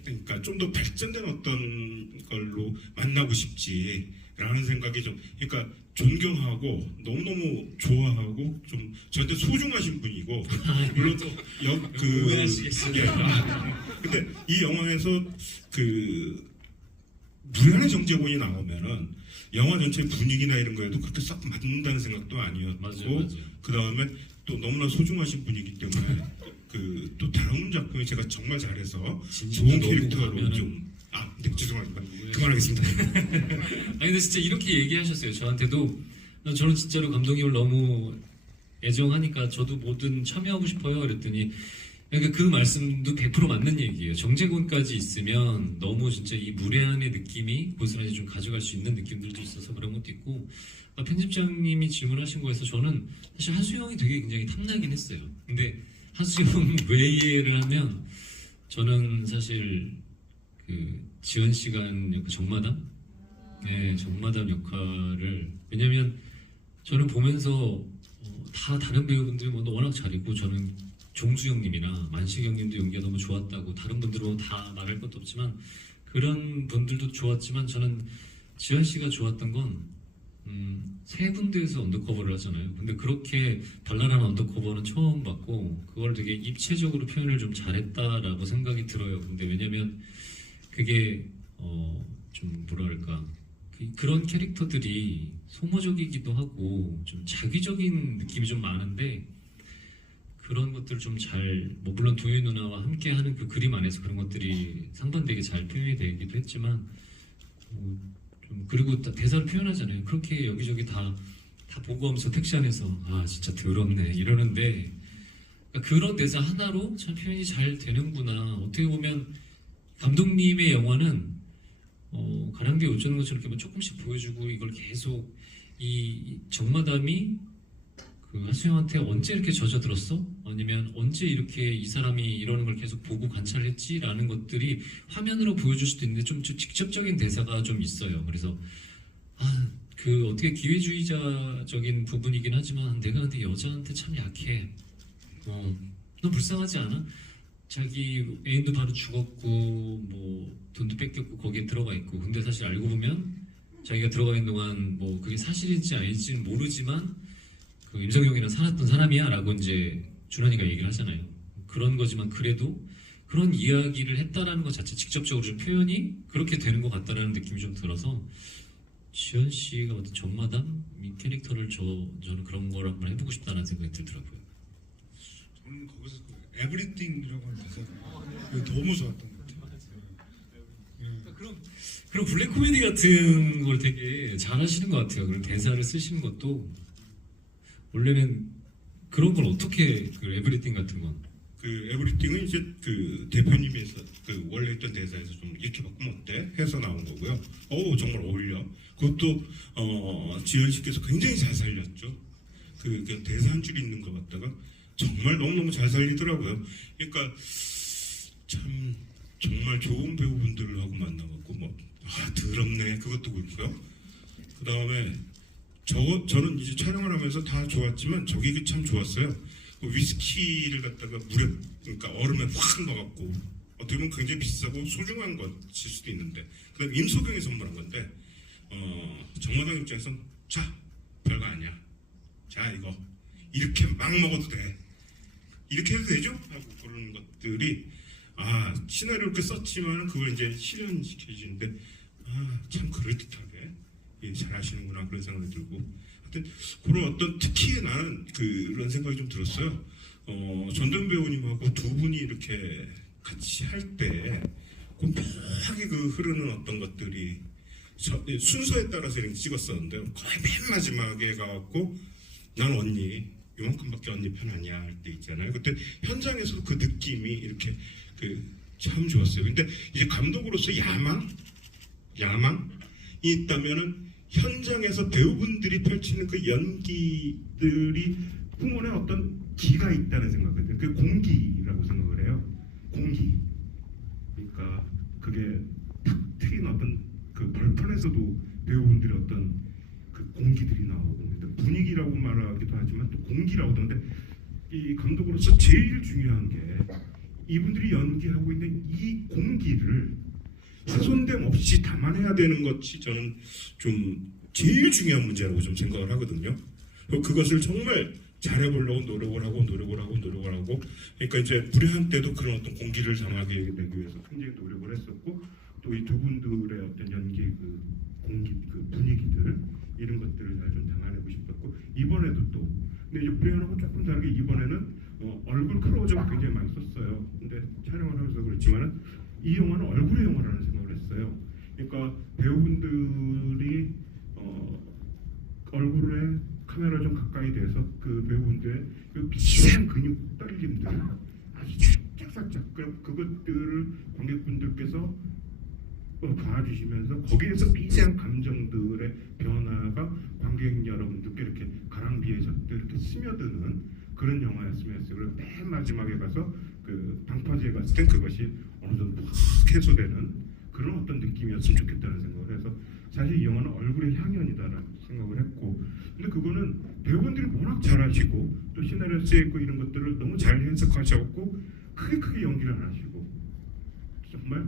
그러니까 좀 더 발전된 어떤 걸로 만나고 싶지라는 생각이 좀 그러니까 존경하고 너무너무 좋아하고 좀 저한테 소중하신 분이고 물론 오해하시겠어요. 근데 이 영화에서 무례한의 정재곤이 나오면은 영화 전체 분위기나 이런 거에도 그렇게 싹 맞는다는 생각도 아니었고 맞아요. 그 다음에 또 너무나 소중하신 분이기 때문에 또 다른 작품에 제가 정말 잘해서 좋은 캐릭터로 네, 죄송합니다. 그만하겠습니다. 아니 근데 진짜 이렇게 얘기하셨어요. 저한테도 저는 진짜로 감독님을 너무 애정하니까 저도 뭐든 참여하고 싶어요. 그랬더니 그러니까 그 말씀도 100% 맞는 얘기예요. 정재곤까지 있으면 너무 진짜 이 무례한의 느낌이 고스란히 좀 가져갈 수 있는 느낌들도 있어서 그런 것도 있고 편집장님이 질문하신 거에서 저는 사실 한수영이 되게 굉장히 탐나긴 했어요. 근데 한수영 외예를 하면 저는 사실 지원 시간 정마담? 네, 정마담 역할을 왜냐면 저는 보면서 다 다른 배우분들이 워낙 잘했고 저는 종수형님이나 만식형님도 연기가 너무 좋았다고 다른 분들은 다 말할 것도 없지만 그런 분들도 좋았지만 저는 지원 씨가 좋았던 건 세 군데에서 언더커버를 하잖아요. 근데 그렇게 발랄한 언더커버는 처음 봤고 그걸 되게 입체적으로 표현을 좀 잘했다라고 생각이 들어요. 근데 왜냐면 그게 좀 뭐랄까 그런 캐릭터들이 소모적이기도 하고 좀 자기적인 느낌이 좀 많은데 그런 것들을 좀 물론 도희 누나와 함께하는 그 그림 안에서 그런 것들이 상반되게 잘 표현이 되기도 했지만 그리고 대사를 표현하잖아요. 그렇게 여기저기 다 보고 하면서 택시 안에서 진짜 더럽네 이러는데 그러니까 그런 대사 하나로 참 표현이 잘 되는구나. 어떻게 보면 감독님의 영화는 가랑비에 옷 젖는 것처럼 이렇게 조금씩 보여주고 이걸 계속 이 정마담이 한수영한테 언제 이렇게 젖어들었어? 아니면 언제 이렇게 이 사람이 이러는 걸 계속 보고 관찰했지? 라는 것들이 화면으로 보여줄 수도 있는데 좀 직접적인 대사가 좀 있어요. 그래서 어떻게 기회주의자적인 부분이긴 하지만 내가 근데 여자한테 참 약해. 너 불쌍하지 않아? 자기 애인도 바로 죽었고 뭐 돈도 뺏겼고 거기에 들어가 있고 근데 사실 알고 보면 자기가 들어가 있는 동안 뭐 그게 사실인지 아닐지는 모르지만 임성용이랑 살았던 사람이야 라고 이제 준환이가 얘기를 하잖아요. 그런 거지만 그래도 그런 이야기를 했다라는 것 자체 직접적으로 좀 표현이 그렇게 되는 것 같다라는 느낌이 좀 들어서 지현 씨가 어떤 정마담 이 캐릭터를 저는 그런 걸 한번 해보고 싶다는 생각이 들더라고요. 저는 거기서 그 에브리띵이라고 하는 대사 너무 좋았던 것 같아요. 그런 블랙 코미디 같은 걸 되게 잘하시는 것 같아요. 그런 대사를 쓰시는 것도 원래는 그런 걸 어떻게 그 에브리띵 같은 건 그 에브리띵은 이제 그 대표님에서 그 원래 있던 대사에서 좀 이렇게 바꾸면 어때? 해서 나온 거고요. 정말 어울려. 그것도 지현 씨께서 굉장히 잘 살렸죠. 그 대사 한 줄 있는 것 같다가 정말 너무너무 잘 살리더라고요. 그러니까 참 정말 좋은 배우분들하고 만나갖고 더럽네 그것도 그렇고요. 그 다음에 저는 이제 촬영을 하면서 다 좋았지만 저기 참 좋았어요. 그 위스키를 갖다가 물에 그러니까 얼음에 확 넣어갖고 어떻게 보면 굉장히 비싸고 소중한 것일 수도 있는데 그다음에 임소경이 선물한 건데 정마당 입장에서는 자 별거 아니야. 자 이거 이렇게 막 먹어도 돼. 이렇게 해도 되죠? 하고 그런 것들이 시나리오를 이렇게 썼지만 그걸 이제 실현시켜주는데 참 그럴듯하게 잘하시는구나 그런 생각이 들고 하여튼 그런 어떤 특히 나는 그런 생각이 좀 들었어요. 전도연 배우님하고 두 분이 이렇게 같이 할 때 꼼꼼하게 그 흐르는 어떤 것들이 순서에 따라서 이렇게 찍었었는데 거의 맨 마지막에 가갖고 난 언니 요만큼밖에 언니 편 아니야 할 때 있잖아요. 그때 현장에서 그 느낌이 이렇게 참 좋았어요. 근데 이제 감독으로서 야망이 있다면은 현장에서 배우분들이 펼치는 그 연기들이 풍문에 어떤 기가 있다는 생각거든요. 그 공기라고 생각을 해요. 공기. 그러니까 그게 탁 트인 어떤 그 벌판에서도 배우분들이 어떤 그 공기들이 나오고 분위기라고 말하기도 하지만 또 공기라고 하던데 이 감독으로서 제일 중요한 게 이분들이 연기하고 있는 이 공기를 훼손됨 없이 담아내야 되는 것이 저는 좀 제일 중요한 문제라고 좀 생각을 하거든요. 그것을 정말 잘해보려고 노력을 하고 그러니까 이제 무례한 때도 그런 어떤 공기를 담아내기 위해서 굉장히 노력을 했었고 또 이 두 분들의 어떤 연기 그 공기 그 분위기들 이런 것들을 잘 좀 담아내고 싶었고 이번에도 또 근데 이제 무례한하고 조금 다르게 이번에는 얼굴 클로즈업을 굉장히 많이 썼어요. 근데 촬영을 하면서 그렇지만은 이 영화는 얼굴의 영화라는 생각을 했어요. 그러니까 배우분들이 얼굴에 카메라 좀 가까이 대서 그 배우분들의 그 미세한 근육 떨림들 아주 살짝 그것들을 관객분들께서 봐주시면서 거기에서 미세한 감정들의 변화가 관객 여러분들께 이렇게 가랑비에서 이렇게 스며드는 그런 영화였으면 했어요. 그리고 맨 마지막에 가서 그 방파제에 갔을 땐 그것이 어느 정도 확 해소되는 그런 어떤 느낌이었으면 좋겠다는 생각을 해서 사실 이 영화는 얼굴의 향연이다라는 생각을 했고 근데 그거는 배우분들이 워낙 잘하시고 또 시나리오 쓰여있고 이런 것들을 너무 잘 해석하셨고 크게 연기를 안 하시고 정말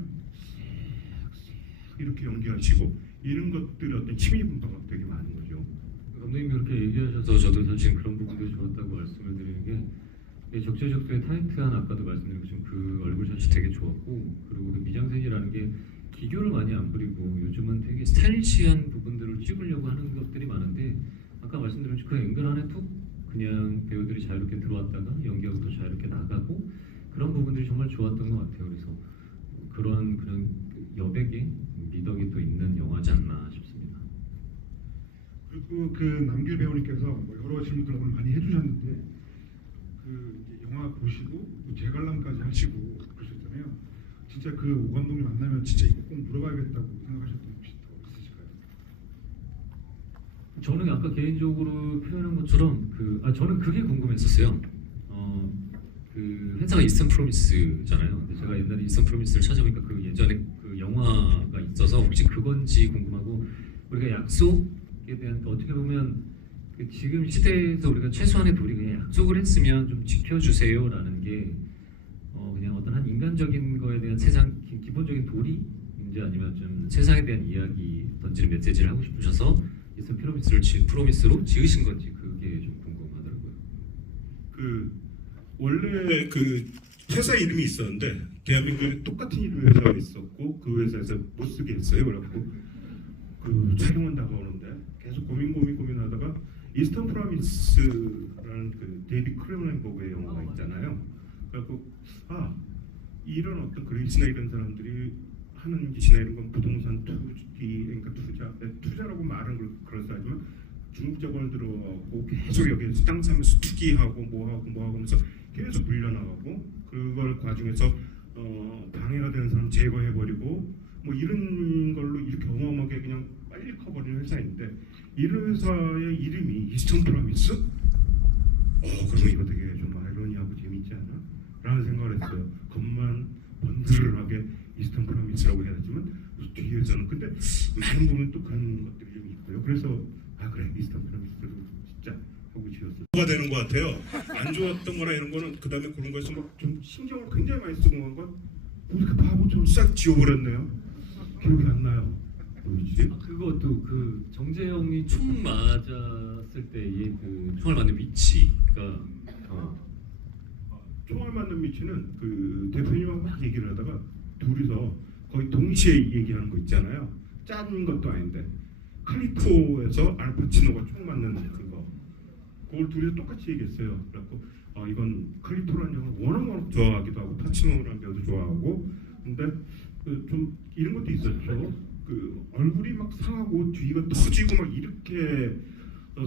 이렇게 연기하시고 이런 것들이 어떤 취미 분파가 되게 많은 거죠. 감독님이 그렇게 얘기하셔서 저도 사실 그런 부분들이 좋았다고 말씀을 드리는 게 적재적소에 타이트한 아까도 말씀드린 것처럼 그 얼굴 샷이 되게 좋았고 그리고 그 미장센이라는 게 기교를 많이 안 부리고 요즘은 되게 스타일리시한 부분들을 찍으려고 하는 것들이 많은데 아까 말씀드린 그 앵글 안에 툭 그냥 배우들이 자유롭게 들어왔다가 연기하고 또 자유롭게 나가고 그런 부분들이 정말 좋았던 것 같아요. 그래서 그런 여백의 미덕이 또 있는 영화지 않나 싶습니다. 그리고 그 남길 배우님께서 여러 질문들을 오늘 많이 해주셨는데 그 이제 영화 보시고 또 재관람까지 하시고 그러셨잖아요. 진짜 그 오 감독님 만나면 진짜 이거 꼭 물어봐야겠다고 생각하셨던 게 혹시 더 있으실까요? 저는 아까 개인적으로 표현한 것처럼 저는 그게 궁금했었어요. 그 회사가 이스턴 프로미스잖아요. 근데 제가 옛날에 이스턴 프로미스를 찾아보니까 그 예전에 그 영화가 있어서 혹시 그건지 궁금하고 우리가 약속에 대한 어떻게 보면 그 지금 시대에서 우리가 최소한의 도리 그냥 약속을 했으면 좀 지켜주세요라는 게 그냥 어떤 한 인간적인 거에 대한 세상 기본적인 도리인지 아니면 좀 세상에 대한 이야기 던지는 메시지를 하고 싶으셔서 이스턴 프로미스로 지으신 건지 그게 좀 궁금하더라고요. 원래 그 회사 이름이 있었는데 대한민국에 똑같은 이름의 회사가 있었고 그 회사에서 못 쓰게 했어요. 그래갖고 그 촬영은 다가오는데 계속 고민하다가 이스턴 프로미스라는 그 데이비 크로넨버그의 영화가 있잖아요. 그래갖고 이런 어떤 그레이스나 이런 사람들이 하는 짓이나 이런 건 부동산 투기, 그러니까 투자라고 말은 그럴싸하지만 중국적으로 들어가고 계속 여기서 땅 사면서 투기하고 뭐하고 하면서 계속 불려나가고 그걸 과정에서 방해가 되는 사람 제거해버리고 뭐 이런 걸로 이렇게 어마어마하게 그냥 빨리 커버리는 회사인데 이런 회사의 이름이 이스턴 프로미스? 그러면 이거 되게 좀 아이러니하고 재밌지 않아? 라는 생각을 했어요. 겉만 번들하게 이스턴 프로미스라고 해야 되지만 뒤에서는 근데 많은 부분 또 그런 것들이 좀 있고요. 그래서 그래 이스턴 프로미스를 진짜 하고 지었어요. 뭐가 되는 것 같아요. 안 좋았던 거나 이런 거는 그 다음에 그런 거에서 막 좀 신경을 굉장히 많이 쓰고 한 건 이렇게 바보처럼 싹 지워버렸네요. 기억이 안 나요. 뭐지? 그것도 그 정재영이 총 맞았을 때의 그 총알 맞는 위치가 총알 맞는 위치는 그 대표님하고 막 얘기를 하다가 둘이서 거의 동시에 얘기하는 거 있잖아요. 짠 것도 아닌데 칼리토에서 알파치노가 총 맞는 그걸 둘이 똑같이 얘기했어요. 그래갖고 이건 칼리토라는 영화를 워낙 좋아하기도 하고 파치노라는 배우도 좋아하고 근데 좀 이런 것도 있었죠. 그 얼굴이 막 상하고 뒤가 터지고 막 이렇게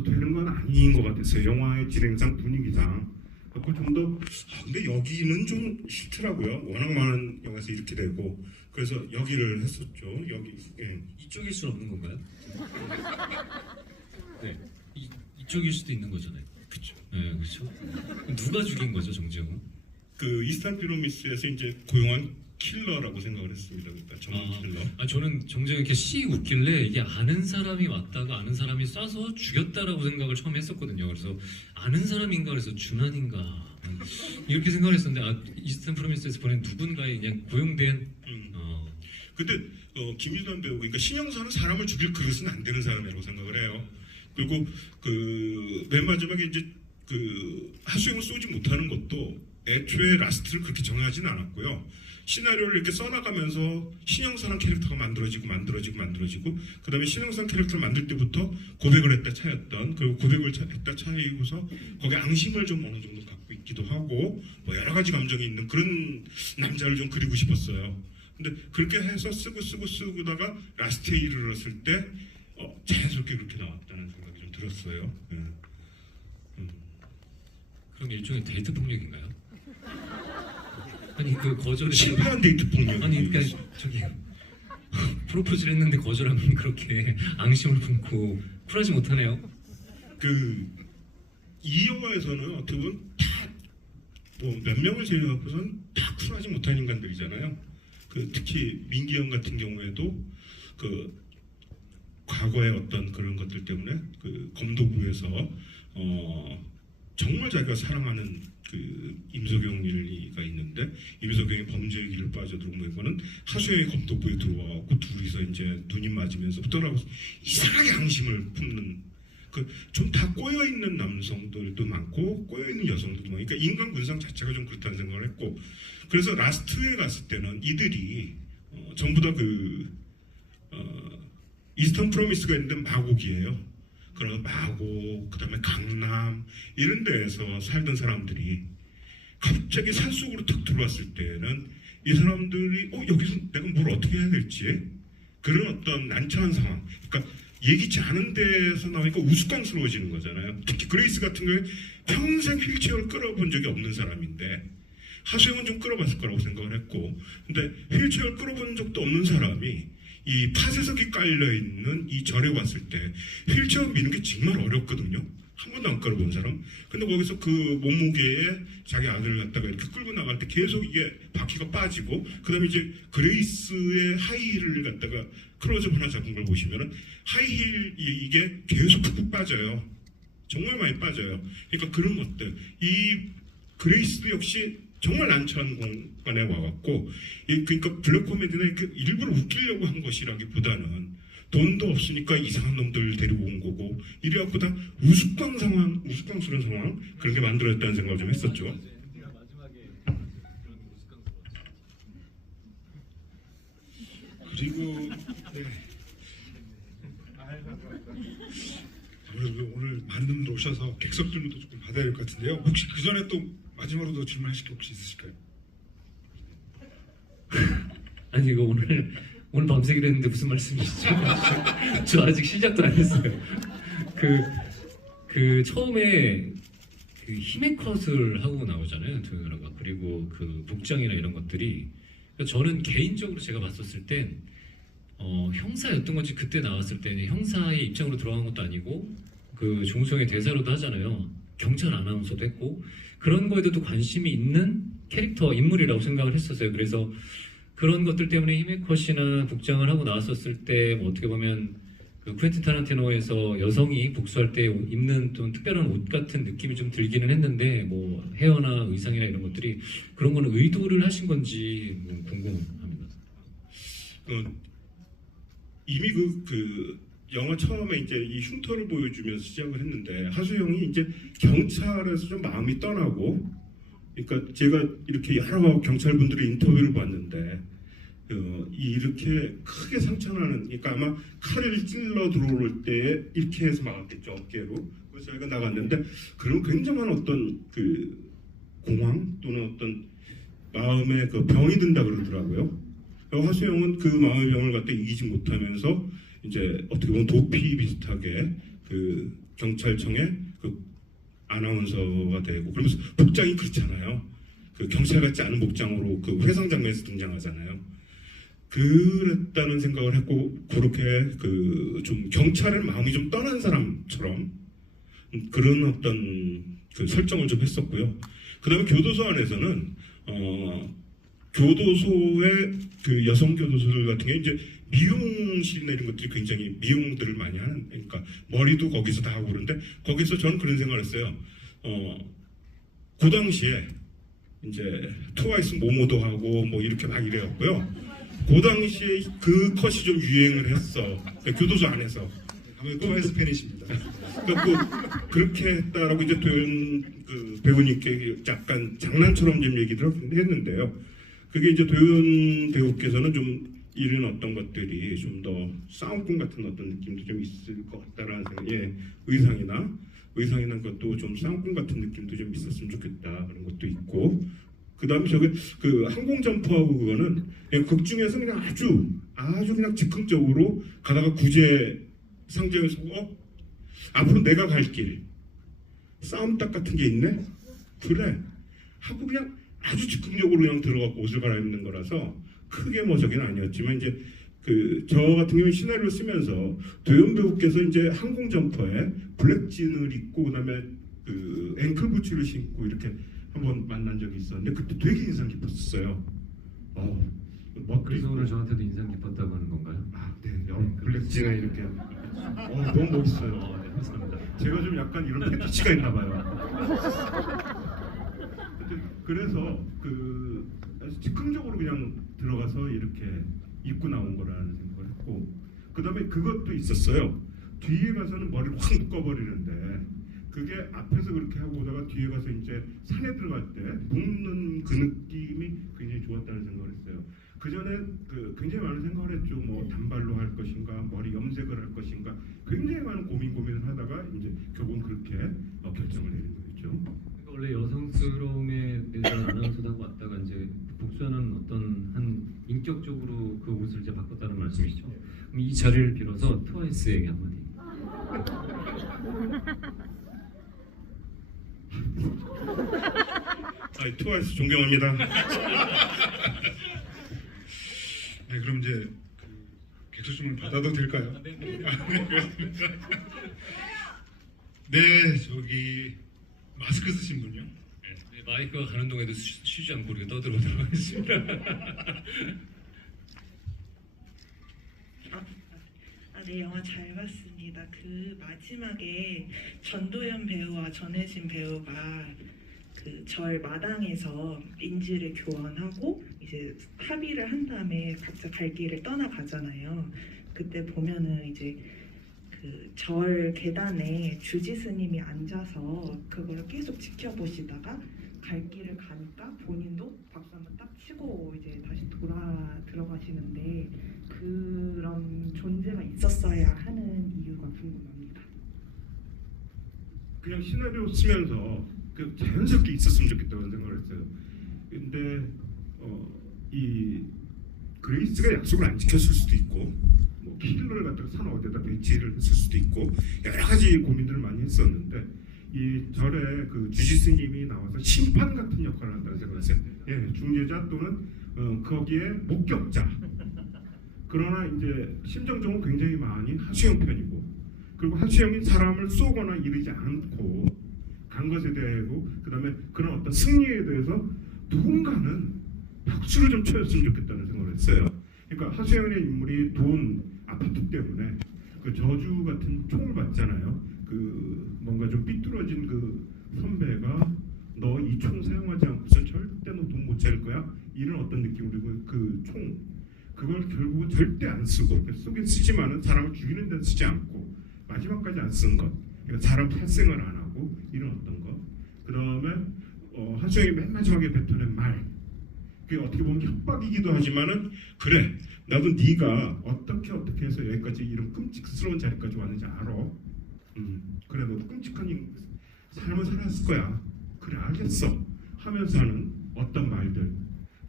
되는 건 아닌 것 같았어요. 영화의 진행상 분위기상. 그래서 좀 더 근데 여기는 좀 싫더라고요. 워낙 많은 영화에서 이렇게 되고 그래서 여기를 했었죠. 여기 이쪽일 수 없는 건가요? 네, 이쪽일 수도 있는 거잖아요. 그렇죠. 네, 그렇죠. 누가 죽인 거죠, 정재영은? 그 이스탄 피로미스에서 이제 고용한 킬러라고 생각을 했습니다. 그러니까 전문 킬러. 저는 정재영이 이렇게 씩 웃길래 이게 아는 사람이 왔다가 아는 사람이 쏴서 죽였다라고 생각을 처음에 했었거든요. 그래서 아는 사람인가 그래서 준환인가 이렇게 생각을 했었는데 이스탄 프로미스에서 보낸 누군가의 그냥 고용된 근데 김유단 배우 그러니까 신영사는 사람을 죽일 그릇은 안 되는 사람이라고 생각을 해요. 그리고 그 맨 마지막에 이제 그 하수영을 쏘지 못하는 것도 애초에 라스트를 그렇게 정하지는 않았고요. 시나리오를 이렇게 써나가면서 신영사란 캐릭터가 만들어지고 그 다음에 신영사 캐릭터를 만들 때부터 고백을 했다 차였던 그리고 고백을 했다 차이고서 거기에 앙심을 좀 어느 정도 갖고 있기도 하고 뭐 여러 가지 감정이 있는 그런 남자를 좀 그리고 싶었어요. 근데 그렇게 해서 쓰고다가 라스트에 이르렀을 때 자연스럽게 그렇게 나왔다는 생각이 좀 들었어요. 그럼 일종의 데이트 폭력인가요? 아니 그 거절을 실패한 데이트 폭력. 아니 그러니까 저기 프로포즈를 했는데 거절하면 그렇게 앙심을 품고 쿨하지 못하네요. 이 영화에서는 어떻게 보면 몇 명을 제외하고선 다 쿨하지 못한 인간들이잖아요. 특히 민기영 같은 경우에도 과거의 어떤 그런 것들 때문에 검도부에서 정말 자기가 사랑하는 임석영이가 있는데 임석영이 범죄의 길을 빠져들고 이거는 하수영이 검도부에 들어와고 둘이서 이제 눈이 맞으면서 떠나고 이상하게 앙심을 품는 좀 다 꼬여 있는 남성들도 많고 꼬여 있는 여성들도 많고 그러니까 인간 군상 자체가 좀 그렇다는 생각을 했고 그래서 라스트에 갔을 때는 이들이 전부 다 이스턴 프로미스가 있는데 마곡이에요. 그래서 마곡, 그다음에 강남 이런 데에서 살던 사람들이 갑자기 산속으로 툭 들어왔을 때는 이 사람들이 여기서 내가 뭘 어떻게 해야 될지 그런 어떤 난처한 상황. 그러니까 예기치 않은 데서 나오니까 우스꽝스러워지는 거잖아요. 특히 그레이스 같은 경우에 평생 휠체어를 끌어본 적이 없는 사람인데 하수영은 좀 끌어봤을 거라고 생각을 했고 근데 휠체어를 끌어본 적도 없는 사람이 이 파쇄석이 깔려있는 이 절에 왔을 때 휠체어 미는 게 정말 어렵거든요. 한 번도 안 끌어본 사람. 근데 거기서 그 몸무게에 자기 아들을 갖다가 이렇게 끌고 나갈 때 계속 이게 바퀴가 빠지고 그 다음에 이제 그레이스의 하이힐을 갖다가 클로즈업 하나 잡은 걸 보시면은 하이힐 이게 계속 푹푹 빠져요. 정말 많이 빠져요. 그러니까 그런 것들. 이 그레이스도 역시 정말 난처한 공간에 와갖고 그러니까 블랙 코미디는 일부러 웃기려고 한 것이라기보다는 돈도 없으니까 이상한 놈들 데리고 온 거고 이래갖고 다 우스꽝스러운 상황 그런 게 만들어졌다는 생각을 좀 했었죠. 그리고 아무래도 오늘 많은 분들 오셔서 객석 질문도 조금 받아야 될 것 같은데요. 혹시 그 전에 또 마지막으로 더 질문하실 게 혹시 있으실까요? 아니 이거 오늘 밤새기로 했는데 무슨 말씀이시죠? 저 아직 시작도 안 했어요. 그 처음에 그 힘의 컷을 하고 나오잖아요, 도현아가. 그리고 그 복장이나 이런 것들이 그러니까 저는 개인적으로 제가 봤었을 땐 형사였던 건지 그때 나왔을 때는 형사의 입장으로 들어간 것도 아니고 그 종수형의 대사로도 하잖아요. 경찰 아나운서도 했고 그런 거에 대해도 관심이 있는 캐릭터 인물이라고 생각을 했었어요. 그래서 그런 것들 때문에 힘의 컷이나 복장을 하고 나왔었을 때 뭐 어떻게 보면 그 쿠엔틴 타란티노에서 여성이 복수할 때 입는 좀 특별한 옷 같은 느낌이 좀 들기는 했는데 뭐 헤어나 의상이나 이런 것들이 그런 거는 의도를 하신 건지 뭐 궁금합니다. 이미 그 영화 처음에 이제 이 흉터를 보여주면서 시작을 했는데 하수영이 이제 경찰에서 좀 마음이 떠나고, 그러니까 제가 이렇게 여러 경찰분들의 인터뷰를 봤는데 이렇게 크게 상처나는, 그러니까 아마 칼을 찔러 들어올 때 이렇게 해서 막았겠죠, 어깨로. 그래서 저희가 나갔는데 그런 굉장한 어떤 그 공황 또는 어떤 마음의 그 병이 든다 그러더라고요. 하수영은 그 마음의 병을 갖다 이기지 못하면서 이제 어떻게 보면 도피 비슷하게 그 경찰청의 그 아나운서가 되고, 그러면서 복장이 그렇잖아요. 그 경찰 같지 않은 복장으로 그 회상 장면에서 등장하잖아요. 그랬다는 생각을 했고, 그렇게 그 좀 경찰의 마음이 좀 떠난 사람처럼 그런 어떤 그 설정을 좀 했었고요. 그다음에 교도소 안에서는 교도소의 그 여성 교도소들 같은 게 이제 미용실이나 이런 것들이 굉장히 미용들을 많이 하는, 그러니까 머리도 거기서 다 하고 그런데 거기서 저는 그런 생각을 했어요. 그 당시에 이제 트와이스 모모도 하고 뭐 이렇게 막 이래였고요. 그 당시에 그 컷이 좀 유행을 했어. 교도소 안에서. 아무래도 트와이스 팬이십니다. 그러니까 그렇게 했다라고 이제 도현 그 배우님께 약간 장난처럼 좀 얘기를 했는데요. 그게 이제 도현 배우께서는 좀 이런 어떤 것들이 좀 더 싸움꾼 같은 어떤 느낌도 좀 있을 것 같다라는 생각. 예, 의상이나 것도 좀 싸움꾼 같은 느낌도 좀 있었으면 좋겠다 그런 것도 있고. 그다음에 저게 그 항공 점프하고 그거는 그냥 극 중에서 그냥 아주 그냥 즉흥적으로 가다가 구제 상점에서 앞으로 내가 갈 길 싸움닭 같은 게 있네? 그래 하고 그냥 아주 즉흥적으로 그냥 들어가고 옷을 갈아입는 거라서 크게 뭐 저긴 아니었지만, 이제 그 저 같은 경우는 시나리오 쓰면서 도현 배우께서 이제 항공 점퍼에 블랙진을 입고 그다음에 그 앵클 부츠를 신고 이렇게 한번 만난 적이 있었는데 그때 되게 인상 깊었어요. 뭐 그래서 오늘 저한테도 인상 깊었다고 하는 건가요? 네, 블랙진에 이렇게 너무 멋있어요. 네, 감사합니다. 제가 좀 약간 이런 패티치가 있나 봐요. 그래서 그 즉흥적으로 그냥 들어가서 이렇게 입고 나온 거라는 생각을 했고, 그 다음에 그것도 있었어요. 뒤에 가서는 머리를 확 묶어버리는데 그게 앞에서 그렇게 하고 오다가 뒤에 가서 이제 산에 들어갈 때 묶는 그 느낌이 굉장히 좋았다는 생각을 했어요. 그 전에 그 굉장히 많은 생각을 했죠. 뭐 단발로 할 것인가, 머리 염색을 할 것인가, 굉장히 많은 고민을 하다가 이제 결국은 그렇게 결정을 내린 거겠죠. 그러니까 원래 여성스러움에 대해서 아나운서도 하고 왔다가 이제 복수하는 어떤 한 인격적으로 그 옷을 이제 바꿨다는 말씀이시죠? 그럼 이 자리를 빌어서 트와이스에게 한마디. 트와이스 존경합니다. 네, 그럼 이제 그 객석 질문 받아도 될까요? 네, 저기 마스크 쓰신 분요? 네, 마이크가 가는 동안에도 쉬지 않고 우리가 떠들어보도록 하겠습니다. 네, 영화 잘 봤습니다. 그 마지막에 전도연 배우와 전혜진 배우가 그 절 마당에서 인지를 교환하고 이제 합의를 한 다음에 각자 갈 길을 떠나가잖아요. 그때 보면은 이제 그 절 계단에 주지 스님이 앉아서 그걸 계속 지켜보시다가 갈 길을 가니까 본인도 박수 한번 딱 치고 이제 다시 들어가시는데 그런 존재가 있었어야 하는 이유가 궁금합니다. 그냥 시나리오 쓰면서 그 자연스럽게 있었으면 좋겠다고 생각을 했어요. 근데 이 그레이스가 약속을 안 지켰을 수도 있고, 뭐 킬러를 갖다가 산 어디에다 배치를 했을 수도 있고, 여러 가지 고민들을 많이 했었는데 이 절에 그 주지스님이 나와서 심판 같은 역할을 한다고 생각했어요. 예, 중재자 또는 거기에 목격자. 그러나 이제 심정적으로 굉장히 많이 하수영 편이고, 그리고 하수영이 사람을 쏘거나 이르지 않고 간 것에 대하고, 그다음에 그런 어떤 승리에 대해서 누군가는 박수를 좀 쳐줬으면 좋겠다는 생각을 했어요. 그러니까 하수영의 인물이 돈, 아파트 때문에 그 저주 같은 총을 받잖아요. 그 뭔가 좀 삐뚤어진 그 선배가 너 이 총 사용하지 않고선 절대 너 돈 못 차릴 거야, 이런 어떤 느낌으로 그 총, 그걸 결국은 절대 안 쓰고, 쏘긴 쓰지만은 사람을 죽이는 데 쓰지 않고 마지막까지 안 쓴 것, 그러니까 사람 탈생을 안 하고 이런 어떤 것. 그 다음에 하수영이 맨 마지막에 뱉어낸 말, 그게 어떻게 보면 협박이기도 하지만은, 그래 나도 네가 어떻게 해서 여기까지 이런 끔찍스러운 자리까지 왔는지 알아. 그래 너도 끔찍한 삶을 살았을 거야. 그래 알겠어 하면서 하는 어떤 말들,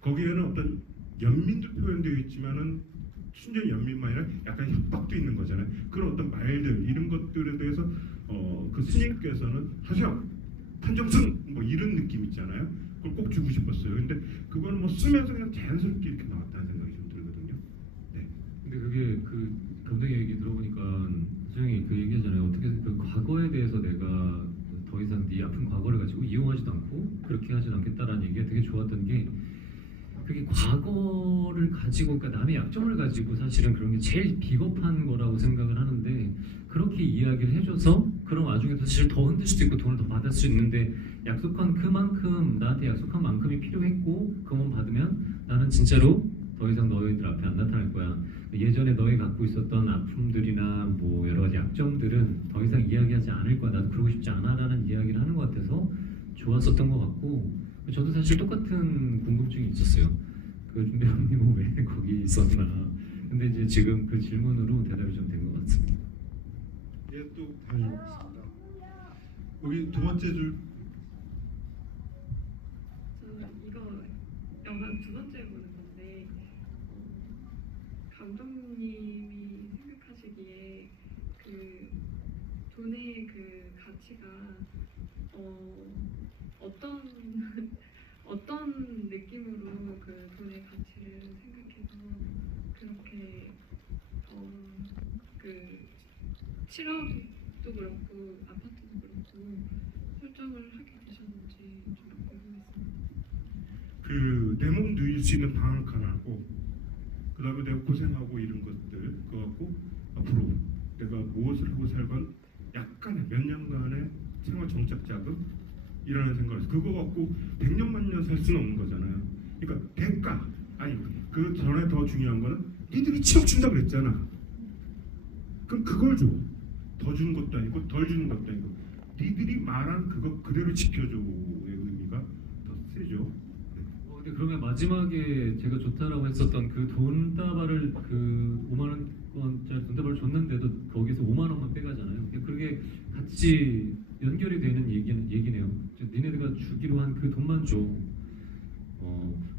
거기에는 어떤 연민도 표현되어 있지만은 순전히 연민만 아니라 약간 협박도 있는 거잖아요. 그런 어떤 말들, 이런 것들에 대해서 그 스님께서는 하셔 판정승 뭐 이런 느낌 있잖아요. 그걸 꼭 주고 싶었어요. 근데 그거는 뭐 쓰면서 그냥 자연스럽게 이렇게 나왔다는 생각이 좀 들거든요. 네. 근데 그게 그 감독의 얘기 들어보니까 수영이 그 얘기하잖아요. 어떻게 그 과거에 대해서 내가 더 이상 네 아픈 과거를 가지고 이용하지도 않고 그렇게 하진 않겠다라는 얘기가 되게 좋았던 게, 그게 과거를 가지고, 그러니까 남의 약점을 가지고 사실은 그런 게 제일 비겁한 거라고 생각을 하는데, 그렇게 이야기를 해줘서 그런 와중에 사실 더 흔들 수도 있고 돈을 더 받을 수 있는데, 약속한 그만큼 나한테 약속한 만큼이 필요했고 그만 받으면 나는 진짜로 더 이상 너희들 앞에 안 나타날 거야. 예전에 너희 갖고 있었던 아픔들이나 뭐 여러 가지 약점들은 더 이상 이야기하지 않을 거야. 나도 그러고 싶지 않아라는 이야기를 하는 것 같아서 좋았었던 것 같고, 저도 사실 똑같은 궁금증이 있었어요. 그 준비형님은 왜 거기 있었나. 근데 이제 지금 그 질문으로 대답이 좀 된 것 같습니다. 예, 또 다시 오겠습니다. 여기 두 번째 줄. 저는 이거 영화 두 번째 보는 건데, 감독님이 생각하시기에 그 돈의 그 가치가 어떤 느낌으로 그 돈의 가치를 생각해서 그렇게 그 7억도 그렇고 아파트도 그렇고 설정을 하게 되셨는지 좀 궁금했습니다. 그 내 몸 누일 수 있는 방 한 칸하고, 그 다음에 내가 고생하고 이런 것들, 그거 갖고 앞으로 내가 무엇을 하고 살건 약간의 몇 년간의 생활 정착 자금이라는 생각을 해서, 그거 갖고 100년 만년 살 수는 없는 거잖아요. 그러니까 대가, 아니 그 전에 더 중요한 거는 니들이 7억 준다 그랬잖아. 그럼 그걸 줘. 더 주는 것도 아니고 덜 주는 것도 아니고 니들이 말한 그거 그대로 지켜줘의 의미가 더 세죠. 근데 그러면 마지막에 제가 좋다라고 했었던 그 돈다발을, 그 5만 원짜리 돈다발을 줬는데도 거기서 5만 원만 빼가잖아요. 그게 같이 연결이 되는 얘기네요. 니네가 주기로 한 그 돈만 줘.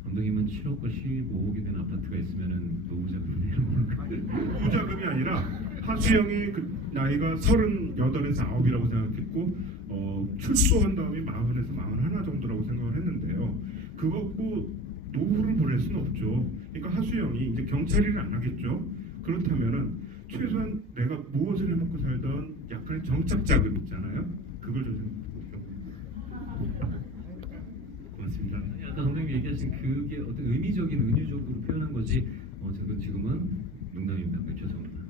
감독님은 7억과 15억이 된 아파트가 있으면은 노후자금이 되는 건가요? 노후자금이 아니라 하수영이 그 나이가 38에서 9이라고 생각했고, 출소한 다음에 40에서 41 정도라고 생각을 했는데요. 그거 갖고 노후를 보낼 수는 없죠. 그러니까 하수영이 이제 경찰 일을 안 하겠죠. 그렇다면은 최소한 내가 무엇을 해먹고 살던 약간의 정착 자금 있잖아요. 그걸 좀 생각해볼게요. 고맙습니다. 아까 감독님이 얘기하신 그게 어떤 의미적인 은유적으로 표현한 거지. 제가 지금은 농담입니다. 죄송합니다.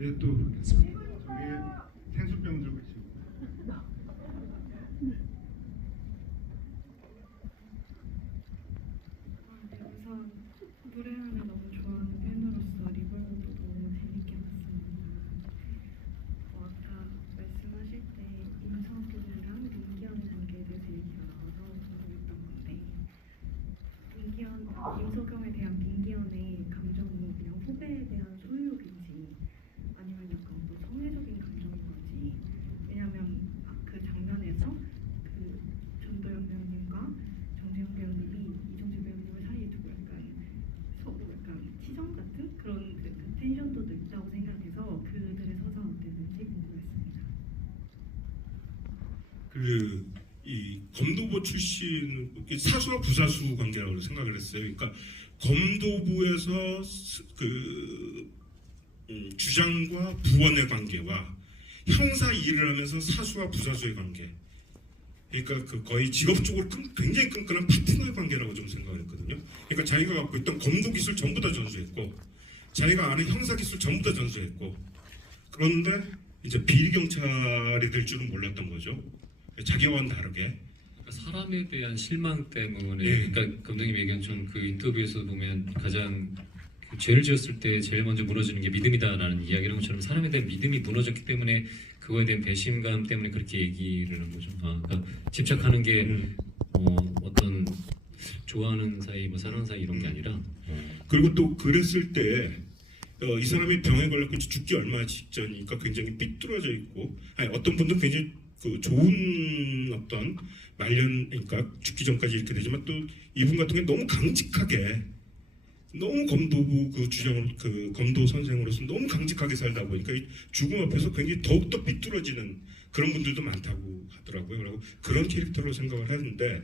예, 또 보겠습니다. 저기 생수병 들고 계시고. 우선 무례한을 너무 좋아하는 팬으로서 리볼버도 너무 재밌게 봤습니다. 아까 말씀하실 때 임석윤이랑 민기현 관계에 대해서 얘기가 나와서 궁금했던 건데, 임석영에 대한 민기현의 감정이 그냥 후배에 대한 소유욕인지 아니면 약간 또 성애적인 감정인 건지. 왜냐하면 이 검도부 출신 사수와 부사수 관계라고 생각을 했어요. 그러니까 검도부에서 주장과 부원의 관계와 형사 일을 하면서 사수와 부사수의 관계. 그러니까 거의 직업적으로 굉장히 끈끈한 파트너의 관계라고 좀 생각을 했거든요. 그러니까 자기가 갖고 있던 검도 기술 전부 다 전수했고, 자기가 아는 형사 기술 전부 다 전수했고, 그런데 이제 비리 경찰이 될 줄은 몰랐던 거죠. 자기와는 다르게. 그러니까 사람에 대한 실망 때문에, 예. 그러니까 감독님 얘기한 좀 그 인터뷰에서 보면 가장 그 죄를 지었을 때 제일 먼저 무너지는 게 믿음이다라는 이야기를 한 것처럼 사람에 대한 믿음이 무너졌기 때문에 그거에 대한 배신감 때문에 그렇게 얘기를 한 거죠. 그러니까 집착하는 게 어떤 좋아하는 사이, 뭐 사랑하는 사이 이런 게 아니라. 그리고 또 그랬을 때 이 사람이 병에 걸렸고 죽기 얼마 직전이니까 굉장히 삐뚤어져 있고, 아니, 어떤 분들은 굉장히 좋은 어떤 말년, 그러니까 죽기 전까지 이렇게 되지만 또 이분 같은 경우는 너무 강직하게, 너무 검도부 주장을 검도 선생으로서 너무 강직하게 살다 보니까 이 죽음 앞에서 굉장히 더욱더 삐뚤어지는 그런 분들도 많다고 하더라고요. 그리고 그런 캐릭터로 생각을 했는데,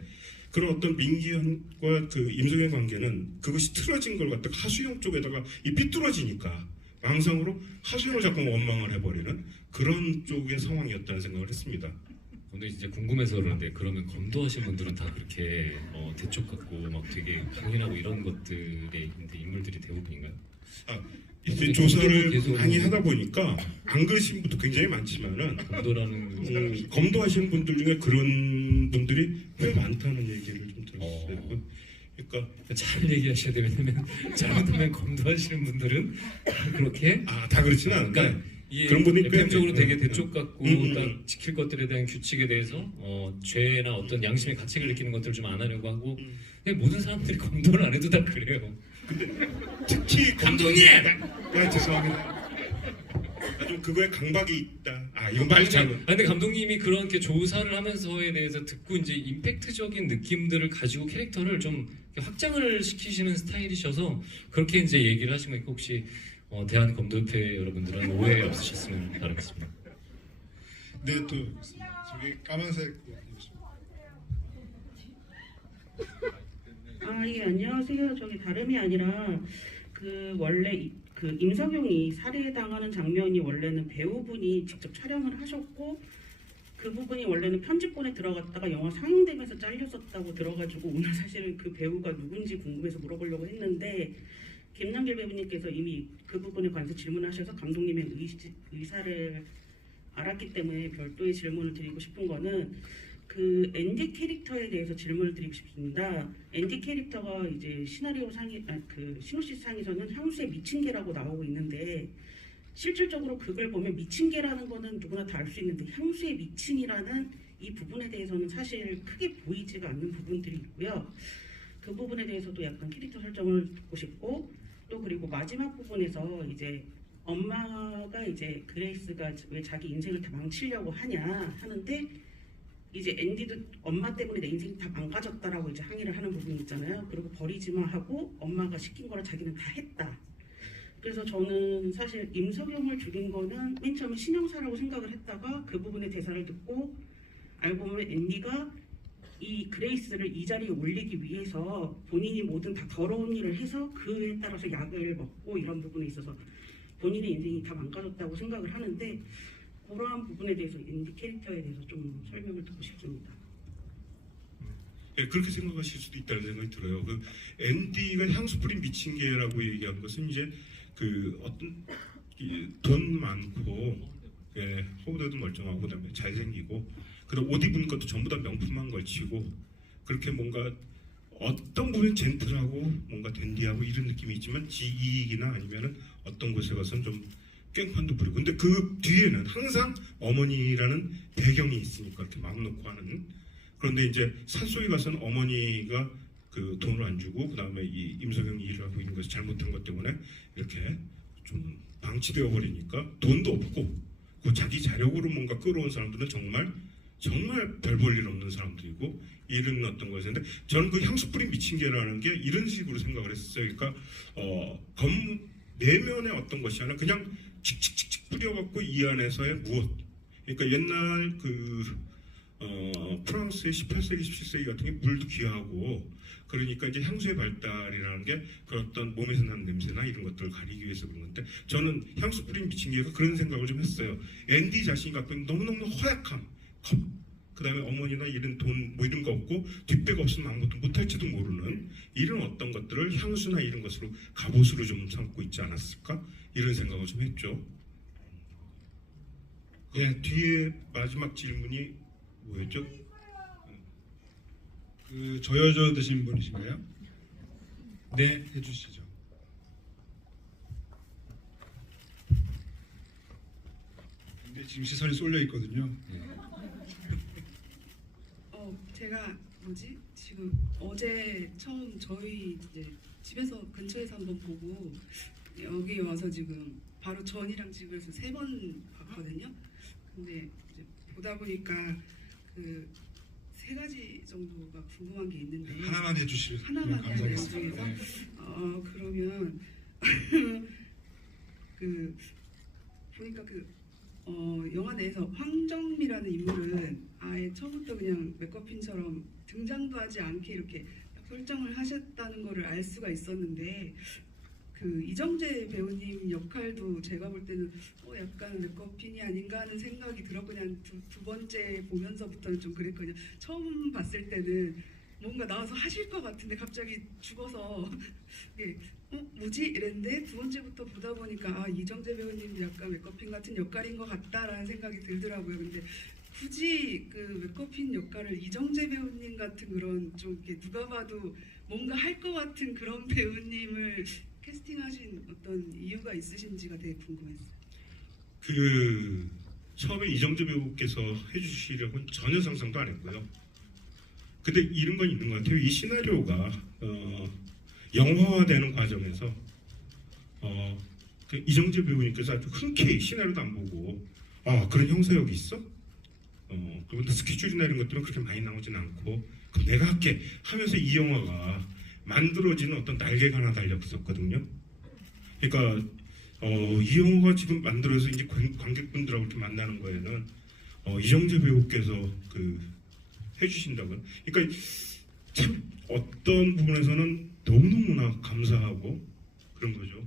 그런 어떤 민기현과 임성의 관계는 그것이 틀어진 걸 갖다가 하수영 쪽에다가 이 삐뚤어지니까 망상으로 하수영을 자꾸 원망을 해버리는 그런 쪽의 상황이었다는 생각을 했습니다. 근데 진짜 궁금해서 그러는데, 그러면 검도하신 분들은 다 그렇게 대쪽 같고 막 되게 강인하고 이런 것들의 인물들이 대부분인가요? 이제 조사를 계속 많이 하다 보니까 안 그러신 분도 굉장히 많지만은 검도라는 검도하시는 분들 중에 그런 분들이 꽤 많다는 얘기를 좀 들었어요. 그러니까 잘 얘기하셔야 돼요. 왜냐면 잘못하면 검도하시는 분들은 다 그렇게 다 그렇지는 않은데 그러니까 이게 그런 분이 꽤 FM적으로 되게 많아요. 대쪽 같고 딱 지킬 것들에 대한 규칙에 대해서 죄나 어떤 양심의 가책을 느끼는 것들을 좀 안 하려고 하고 근데 모든 사람들이 검도를 안 해도 다 그래요. 특히 감독님! 죄송합니다. 좀 그거에 강박이 있다. 이건 말이 잘못. 근데 감독님이 그렇게 조사를 하면서에 대해서 듣고 이제 임팩트적인 느낌들을 가지고 캐릭터를 좀 확장을 시키시는 스타일이셔서 그렇게 이제 얘기를 하신 거니까 혹시 대한검도협회 여러분들은 오해 없으셨으면 바라겠습니다. 네, 또 저기 까만색 예, 안녕하세요. 저기 다름이 아니라 원래 임석용이 살해당하는 장면이 원래는 배우분이 직접 촬영을 하셨고 그 부분이 원래는 편집본에 들어갔다가 영화 상영되면서 잘렸었다고 들어가지고 오늘 사실은 그 배우가 누군지 궁금해서 물어보려고 했는데 김남길 배우님께서 이미 그 부분에 관해서 질문하셔서 감독님의 의사를 알았기 때문에 별도의 질문을 드리고 싶은 거는 그 앤디 캐릭터에 대해서 질문을 드리고 싶습니다. 앤디 캐릭터가 이제 시나리오 상이 시놉시스 상에서는 향수의 미친 개라고 나오고 있는데 실질적으로 그걸 보면 미친 개라는 거는 누구나 다 알 수 있는데 향수의 미친이라는 이 부분에 대해서는 사실 크게 보이지가 않는 부분들이 있고요. 그 부분에 대해서도 약간 캐릭터 설정을 듣고 싶고 또 그리고 마지막 부분에서 이제 엄마가 이제 그레이스가 왜 자기 인생을 다 망치려고 하냐 하는데 이제 앤디도 엄마 때문에 내 인생이 다 망가졌다라고 이제 항의를 하는 부분이 있잖아요. 그리고 버리지 마 하고 엄마가 시킨 거를 자기는 다 했다. 그래서 저는 사실 임석용을 죽인 거는 맨 처음에 신형사라고 생각을 했다가 그 부분의 대사를 듣고 알고 보면 앤디가 이 그레이스를 이 자리에 올리기 위해서 본인이 모든 다 더러운 일을 해서 그에 따라서 약을 먹고 이런 부분에 있어서 본인의 인생이 다 망가졌다고 생각을 하는데 그러한 부분에 대해서 앤디 캐릭터에 대해서 좀 설명을 듣고 싶습니다. 네, 그렇게 생각하실 수도 있다는 생각이 들어요. 앤디가 향수 뿌린 미친 개라고 얘기한 것은 이제 어떤 돈 많고 호구대도 멀쩡하고 그다음에 잘생기고 그다음 옷 입은 것도 전부 다 명품만 걸치고 그렇게 뭔가 어떤 부분 젠틀하고 뭔가 댄디하고 이런 느낌이 있지만 지 이익이나 아니면은 어떤 곳에 가서는 좀 깽판도 부리고 근데 그 뒤에는 항상 어머니라는 배경이 있으니까 이렇게 마음 놓고 하는 그런데 이제 산속에 가서는 어머니가 그 돈을 안 주고 그 다음에 이 임석영이 일을 하고 있는 것을 잘못한 것 때문에 이렇게 좀 방치되어 버리니까 돈도 없고 그 자기 자력으로 뭔가 끌어온 사람들은 정말 별 볼 일 없는 사람들이고 이런 어떤 것인데 저는 그 향수 뿌린 미친 개라는 게 이런 식으로 생각을 했어요. 그러니까 내면의 어떤 것이 아니라 그냥 칙칙칙칙 뿌려갖고 이 안에서의 무엇. 그러니까 옛날 프랑스의 18세기, 17세기 같은 게 물도 귀하고 그러니까 이제 향수의 발달이라는 게 그 어떤 몸에서 나는 냄새나 이런 것들을 가리기 위해서 그런 건데 저는 향수 뿌린 미친개에서 그런 생각을 좀 했어요. 앤디 자신이 갖고 있는 너무너무 허약함, 그 다음에 어머니나 이런 돈 뭐 이런 거 없고 뒷배가 없으면 아무것도 못할지도 모르는 이런 어떤 것들을 향수나 이런 것으로 갑옷으로 좀 삼고 있지 않았을까 이런 생각을 좀 했죠. 예, 뒤에 마지막 질문이 뭐였죠? 그 저여져 드신 분이신가요? 네. 해주시죠. 근데 지금 시선이 쏠려 있거든요. 제가 지금 어제 처음 저희 이제 집에서 근처에서 한번 보고 여기 와서 지금 바로 전이랑 집에서 3번 봤거든요. 근데 이제 보다 보니까 그 3가지 정도가 궁금한 게 있는데 하나만 해주시면 하나만 해야 돼요. 감사하겠습니다. 중에서 그러면 그 보니까 영화 내에서 황정미라는 인물은 아예 처음부터 그냥 맥거핀처럼 등장도 하지 않게 이렇게 딱 설정을 하셨다는 거를 알 수가 있었는데 그 이정재 배우님 역할도 제가 볼 때는 약간 맥거핀이 아닌가 하는 생각이 들었고 그냥 두 번째 보면서부터는 좀 그랬거든요. 처음 봤을 때는 뭔가 나와서 하실 것 같은데 갑자기 죽어서 이게 뭐지? 이랬는데 두 번째부터 보다 보니까 이정재 배우님 약간 맥거핀 같은 역할인 것 같다라는 생각이 들더라고요. 근데 굳이 그 맥거핀 역할을 이정재 배우님 같은 그런 좀 이렇게 누가 봐도 뭔가 할 것 같은 그런 배우님을 캐스팅하신 어떤 이유가 있으신지가 되게 궁금했어요. 그 처음에 이정재 배우께서 해주시려고는 전혀 상상도 안 했고요. 근데 이런 건 있는 것 같아요. 이 시나리오가 영화화되는 과정에서 그 이정재 배우님께서 아주 흔쾌히 시나리오도 안 보고 그런 형사역이 있어? 그런데 스케줄이나 이런 것들은 그렇게 많이 나오진 않고 그럼 내가 할게 하면서 이 영화가 만들어지는 어떤 날개가 하나 달렸었거든요. 그러니까 이 영화가 지금 만들어서 이제 관객분들하고 이렇게 만나는 거에는 이정재 배우께서 그 해주신다고요. 그러니까 참 어떤 부분에서는 너무너무나 감사하고 그런 거죠.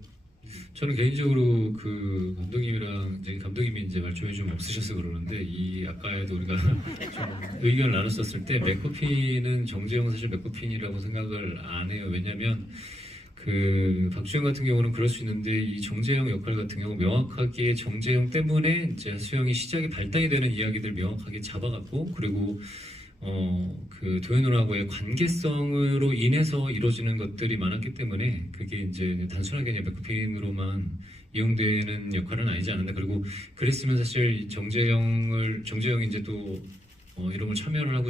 저는 개인적으로 그 감독님이랑 이제 감독님이 이제 말씀이 좀 없으셔서 그러는데 이 아까에도 우리가 좀 의견을 나눴었을 때 맥거핀은 정재영 사실 맥거핀이라고 생각을 안 해요. 왜냐하면 그 박주영 같은 경우는 그럴 수 있는데 이 정재영 역할 같은 경우 명확하게 정재영 때문에 이제 수영이 시작이 발단이 되는 이야기들 명확하게 잡아갖고 그리고 그 도현우하고의 관계성으로 인해서 이루어지는 것들이 많았기 때문에 그게 이제 단순하게 그냥 맥거핀으로만 이용되는 역할은 아니지 않는다. 그리고 그랬으면 사실 정재영이 이제 또 이런 걸 참여를 하고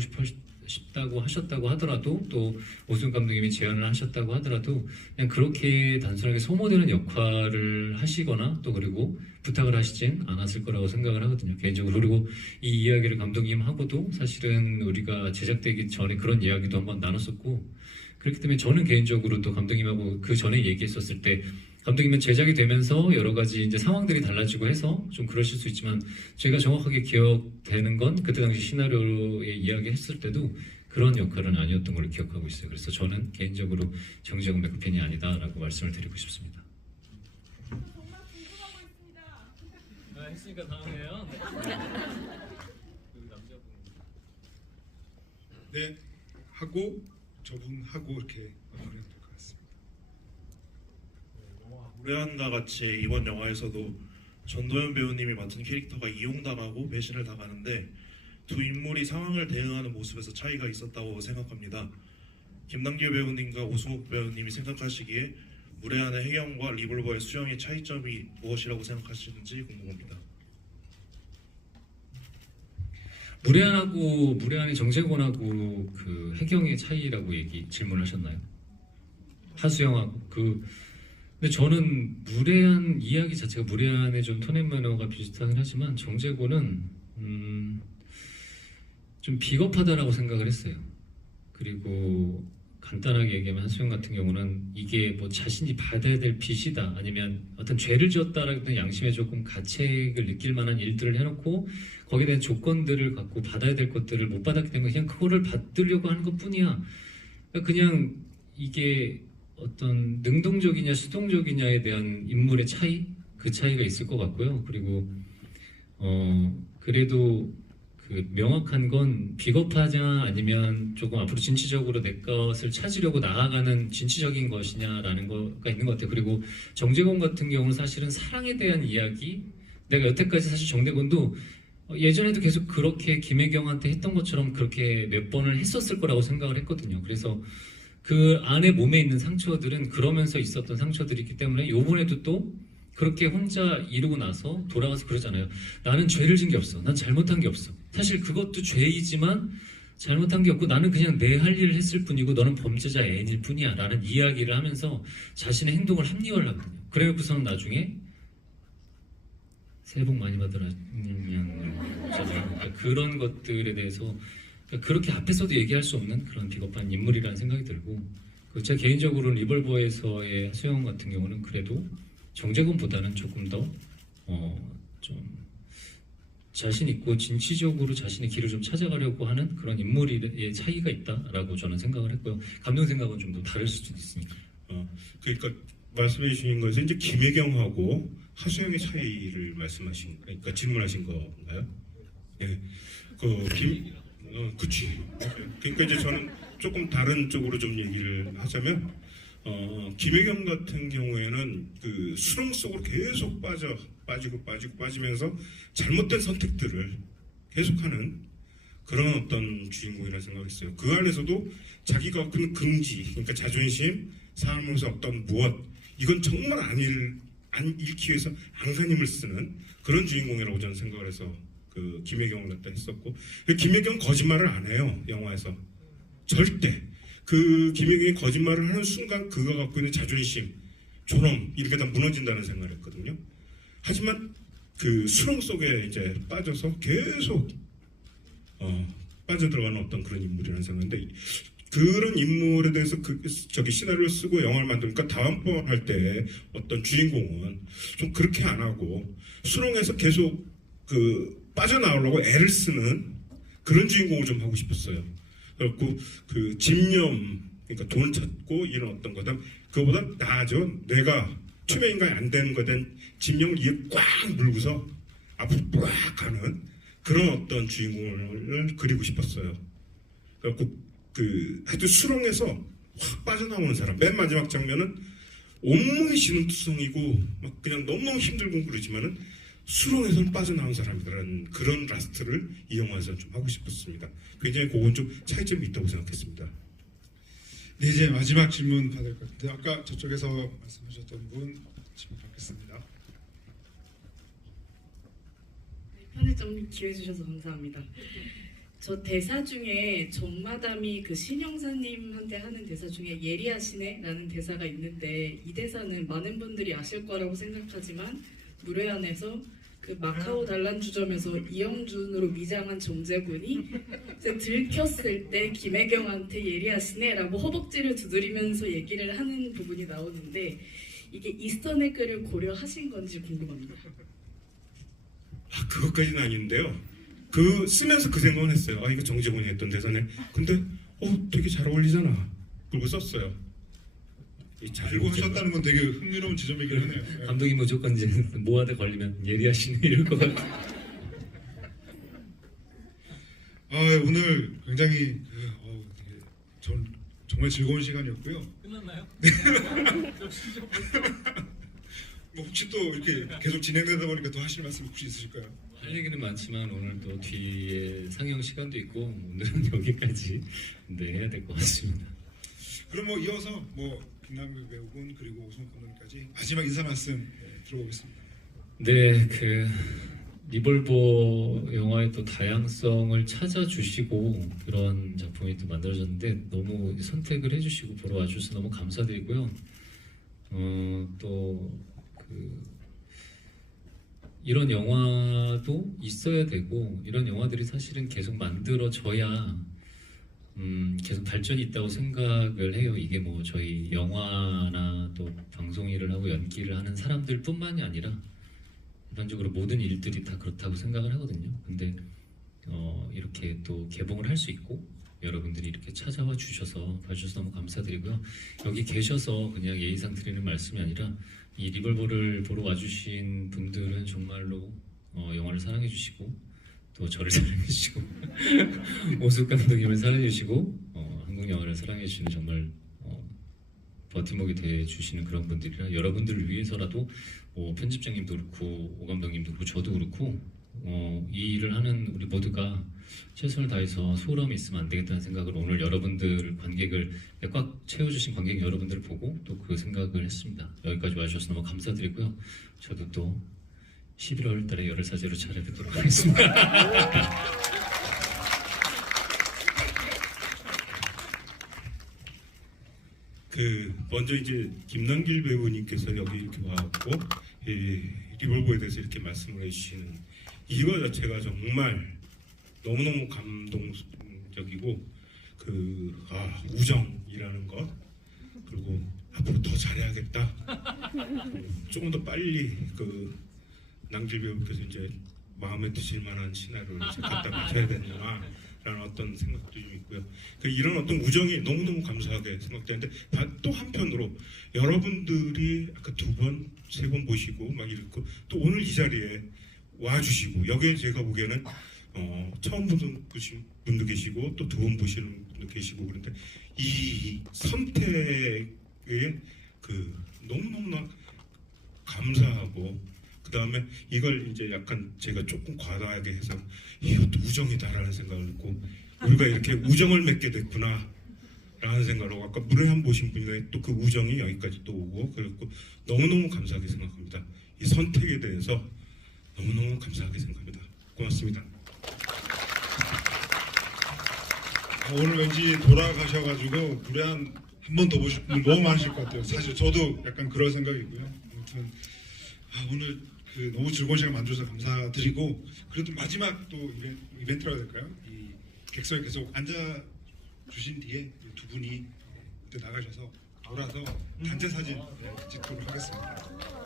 싶다고 하셨다고 하더라도 또 오승훈 감독님이 제안을 하셨다고 하더라도 그냥 그렇게 단순하게 소모되는 역할을 하시거나 또 그리고 부탁을 하시진 않았을 거라고 생각을 하거든요. 개인적으로. 그리고 이 이야기를 감독님하고도 사실은 우리가 제작되기 전에 그런 이야기도 한번 나눴었고 그렇기 때문에 저는 개인적으로 또 감독님하고 그 전에 얘기했었을 때 감독님은 제작이 되면서 여러 가지 이제 상황들이 달라지고 해서 좀 그러실 수 있지만 제가 정확하게 기억되는 건 그때 당시 시나리오에 이야기했을 때도 그런 역할은 아니었던 걸로 기억하고 있어요. 그래서 저는 개인적으로 정재영 맥거핀이 아니다라고 말씀을 드리고 싶습니다. 정말 궁금하고 있습니다. 했으니까 다음에요. 네, 하고 저분하고 이렇게 마무리하면 될 것 같습니다. 무례한과 같이 이번 영화에서도 전도연 배우님이 맡은 캐릭터가 이용당하고 배신을 당하는데 두 인물이 상황을 대응하는 모습에서 차이가 있었다고 생각합니다. 김남길 배우님과 오승욱 배우님이 생각하시기에 무례한의 혜경과 리볼버의 수영의 차이점이 무엇이라고 생각하시는지 궁금합니다. 무례한의 정재권하고 그 혜경의 차이라고 질문하셨나요? 하수영하고 근데 저는 무례한 이야기 자체가 무례한의 좀 톤 앤 매너가 비슷하긴 하지만 정재권은 좀 비겁하다라고 생각을 했어요. 그리고 간단하게 얘기하면 한수영 같은 경우는 이게 뭐 자신이 받아야 될 빚이다 아니면 어떤 죄를 지었다라는 양심에 조금 가책을 느낄 만한 일들을 해놓고 거기에 대한 조건들을 갖고 받아야 될 것들을 못 받았기 때문에 그냥 그거를 받으려고 하는 것뿐이야. 그냥 이게 어떤 능동적이냐 수동적이냐에 대한 인물의 차이, 그 차이가 있을 것 같고요. 그리고 그래도 그 명확한 건 비겁하냐 아니면 조금 앞으로 진취적으로 내 것을 찾으려고 나아가는 진취적인 것이냐라는 거가 있는 것 같아요. 그리고 정재건 같은 경우는 사실은 사랑에 대한 이야기, 내가 여태까지 사실 정재건도 예전에도 계속 그렇게 김혜경한테 했던 것처럼 그렇게 몇 번을 했었을 거라고 생각을 했거든요. 그래서 그 안에 몸에 있는 상처들은 그러면서 있었던 상처들이기 때문에 요번에도 또 그렇게 혼자 이루고 나서 돌아가서 그러잖아요. 나는 죄를 진 게 없어. 난 잘못한 게 없어. 사실 그것도 죄이지만 잘못한 게 없고 나는 그냥 내 할 일을 했을 뿐이고 너는 범죄자 N일 뿐이야 라는 이야기를 하면서 자신의 행동을 합리화를 하거든요. 그래놓고서는 나중에 새해 복 많이 받으라 그런 것들에 대해서 그렇게 앞에서도 얘기할 수 없는 그런 비겁한 인물이라는 생각이 들고 제가 개인적으로는 리볼버에서의 수영 같은 경우는 그래도 정재건보다는 조금 더 좀 자신 있고 진취적으로 자신의 길을 좀 찾아가려고 하는 그런 인물의 차이가 있다라고 저는 생각을 했고요. 감독 생각은 좀 더 다를 수도 있으니까. 그러니까 말씀해 주신 것은 이제 김혜경하고 하수영의 차이를 말씀하신, 그러니까 질문하신 건가요? 예, 그치. 그러니까 이제 저는 조금 다른 쪽으로 좀 얘기를 하자면, 김혜경 같은 경우에는 그 수렁 속으로 계속 빠지면서 잘못된 선택들을 계속하는 그런 어떤 주인공이라는 생각했어요. 그 안에서도 자기가 갖는 긍지, 그러니까 자존심, 삶에서 어떤 무엇, 이건 정말 안 잃기 위해서 안간힘을 쓰는 그런 주인공이라고 저는 생각을 해서 그 김혜경을 갖다 했었고, 김혜경 거짓말을 안 해요, 영화에서. 절대. 그 김혜경이 거짓말을 하는 순간 그가 갖고 있는 자존심, 존엄 이렇게 다 무너진다는 생각을 했거든요. 하지만 그 수렁 속에 이제 빠져서 계속 빠져들어가는 어떤 그런 인물이라는 생각인데, 그런 인물에 대해서 저기 시나리오를 쓰고 영화를 만드니까 다음번 할 때 어떤 주인공은 좀 그렇게 안 하고 수렁에서 계속 그 빠져나오려고 애를 쓰는 그런 주인공을 좀 하고 싶었어요. 그래갖고 그 집념, 그러니까 돈을 찾고 이런 어떤 거다. 그거보다 나아져. 내가 투명 인간이 안 되는 것에 대한 집념을 이에 꽉 물고서 앞으로 쫙 가는 그런 어떤 주인공을 그리고 싶었어요. 그래갖고 하여튼 수렁에서 확 빠져나오는 사람. 맨 마지막 장면은 온몸이 진흙투성이고 막 그냥 너무너무 힘들고 그러지만은 수렁에서는 빠져나온 사람이라는 그런 라스트를 이 영화에서 좀 하고 싶었습니다. 굉장히 그건 좀 차이점이 있다고 생각했습니다. 네, 이제 마지막 질문 받을 것 같은데 아까 저쪽에서 말씀하셨던 분 질문 받겠습니다. 편의점 기회 주셔서 감사합니다. 저 대사 중에 정마담이 그 신영사님한테 하는 대사 중에 예리하시네라는 대사가 있는데, 이 대사는 많은 분들이 아실 거라고 생각하지만 무례한에서 그 마카오 단란주점에서 이영준으로 위장한 정재군이 이제 들켰을 때 김혜경한테 예리하시네라고 허벅지를 두드리면서 얘기를 하는 부분이 나오는데, 이게 이스터에그를 고려하신 건지 궁금합니다. 그것까지는 아닌데요. 쓰면서 그 생각은 했어요. 이거 정재곤이 했던 대사네. 근데 되게 잘 어울리잖아. 그리고 썼어요. 알고 하셨다는 건 되게 흥미로운 지점이긴 하네요. 네. 감독이 무조건 이제 모아대 걸리면 예리하시네 이럴 것 같아요. 오늘 굉장히 정말 즐거운 시간이었고요. 끝났나요? 뭐 혹시 또 이렇게 계속 진행되다 보니까 더 하실 말씀 혹시 있으실까요? 할 얘기는 많지만 오늘 또 뒤에 상영 시간도 있고 오늘은 여기까지 해야 될 것 같습니다. 그럼 뭐 이어서 김남규 배우군 그리고 오승훈 감독님까지 마지막 인사 말씀 들어보겠습니다. 네, 리볼버 영화의 또 다양성을 찾아주시고 그런 작품이 또 만들어졌는데 너무 선택을 해주시고 보러 와주셔서 너무 감사드리고요. 이런 영화도 있어야 되고 이런 영화들이 사실은 계속 만들어져야 계속 발전이 있다고 생각을 해요. 이게 뭐 저희 영화나 또 방송 일을 하고 연기를 하는 사람들뿐만이 아니라 일반적으로 모든 일들이 다 그렇다고 생각을 하거든요. 근데 이렇게 또 개봉을 할 수 있고 여러분들이 이렇게 찾아와 주셔서 봐주셔서 너무 감사드리고요. 여기 계셔서 그냥 예의상 드리는 말씀이 아니라 이 리볼버를 보러 와주신 분들은 정말로 영화를 사랑해 주시고 또 저를 사랑해 주시고 오숙 감독님을 사랑해 주시고 한국 영화를 사랑해 주시는 정말 버팀목이 돼 주시는 그런 분들이라 여러분들을 위해서라도 편집장님도 그렇고 오 감독님도 그렇고 저도 그렇고 이 일을 하는 우리 모두가 최선을 다해서 소홀함이 있으면 안 되겠다는 생각을 오늘 여러분들 관객을 꽉 채워주신 관객 여러분들을 보고 또 그 생각을 했습니다. 여기까지 와주셔서 너무 감사드리고요. 저도 또 11월 달에 열혈사제로 찾아뵙도록 하겠습니다. 먼저 이제 김남길 배우님께서 여기 이렇게 와갖고 리볼버에 대해서 이렇게 말씀을 해주시는 이거 자체가 정말 너무너무 감동적이고 우정이라는 것 그리고 앞으로 더 잘해야겠다. 조금 더 빨리 남길 배우께서 이제 마음에 드실 만한 시나리오를 이제 갖다 맞춰야 되는구나라는 어떤 생각도 좀 있고요. 이런 어떤 우정이 너무너무 감사하게 생각되는데 또 한편으로 여러분들이 아까 2번, 3번 보시고 막 이렇고 또 오늘 이 자리에 와주시고 여기에 제가 보기에는 처음 보는 분도 계시고 또 2번 보시는 분도 계시고 그런데 이 선택에 너무너무나 감사하고 그 다음에 이걸 이제 약간 제가 조금 과다하게 해서 이것도 우정이다라는 생각을 했고 우리가 이렇게 우정을 맺게 됐구나 라는 생각으로 아까 무례한 보신 분이 또 그 우정이 여기까지 또 오고 그랬고 너무너무 감사하게 생각합니다. 이 선택에 대해서 너무너무 감사하게 생각합니다. 고맙습니다. 오늘 왠지 돌아가셔가지고 무례한 한 번 더 보실 분들 너무 많으실 것 같아요. 사실 저도 약간 그럴 생각이고요. 아무튼 오늘 너무 즐거운 시간 만들어서 감사드리고 그래도 마지막 또 이벤트라고 해야 될까요? 이 객석에 계속 앉아 주신 뒤에 2분이 그때 나가셔서 돌아서 단체 사진 찍도록 하겠습니다.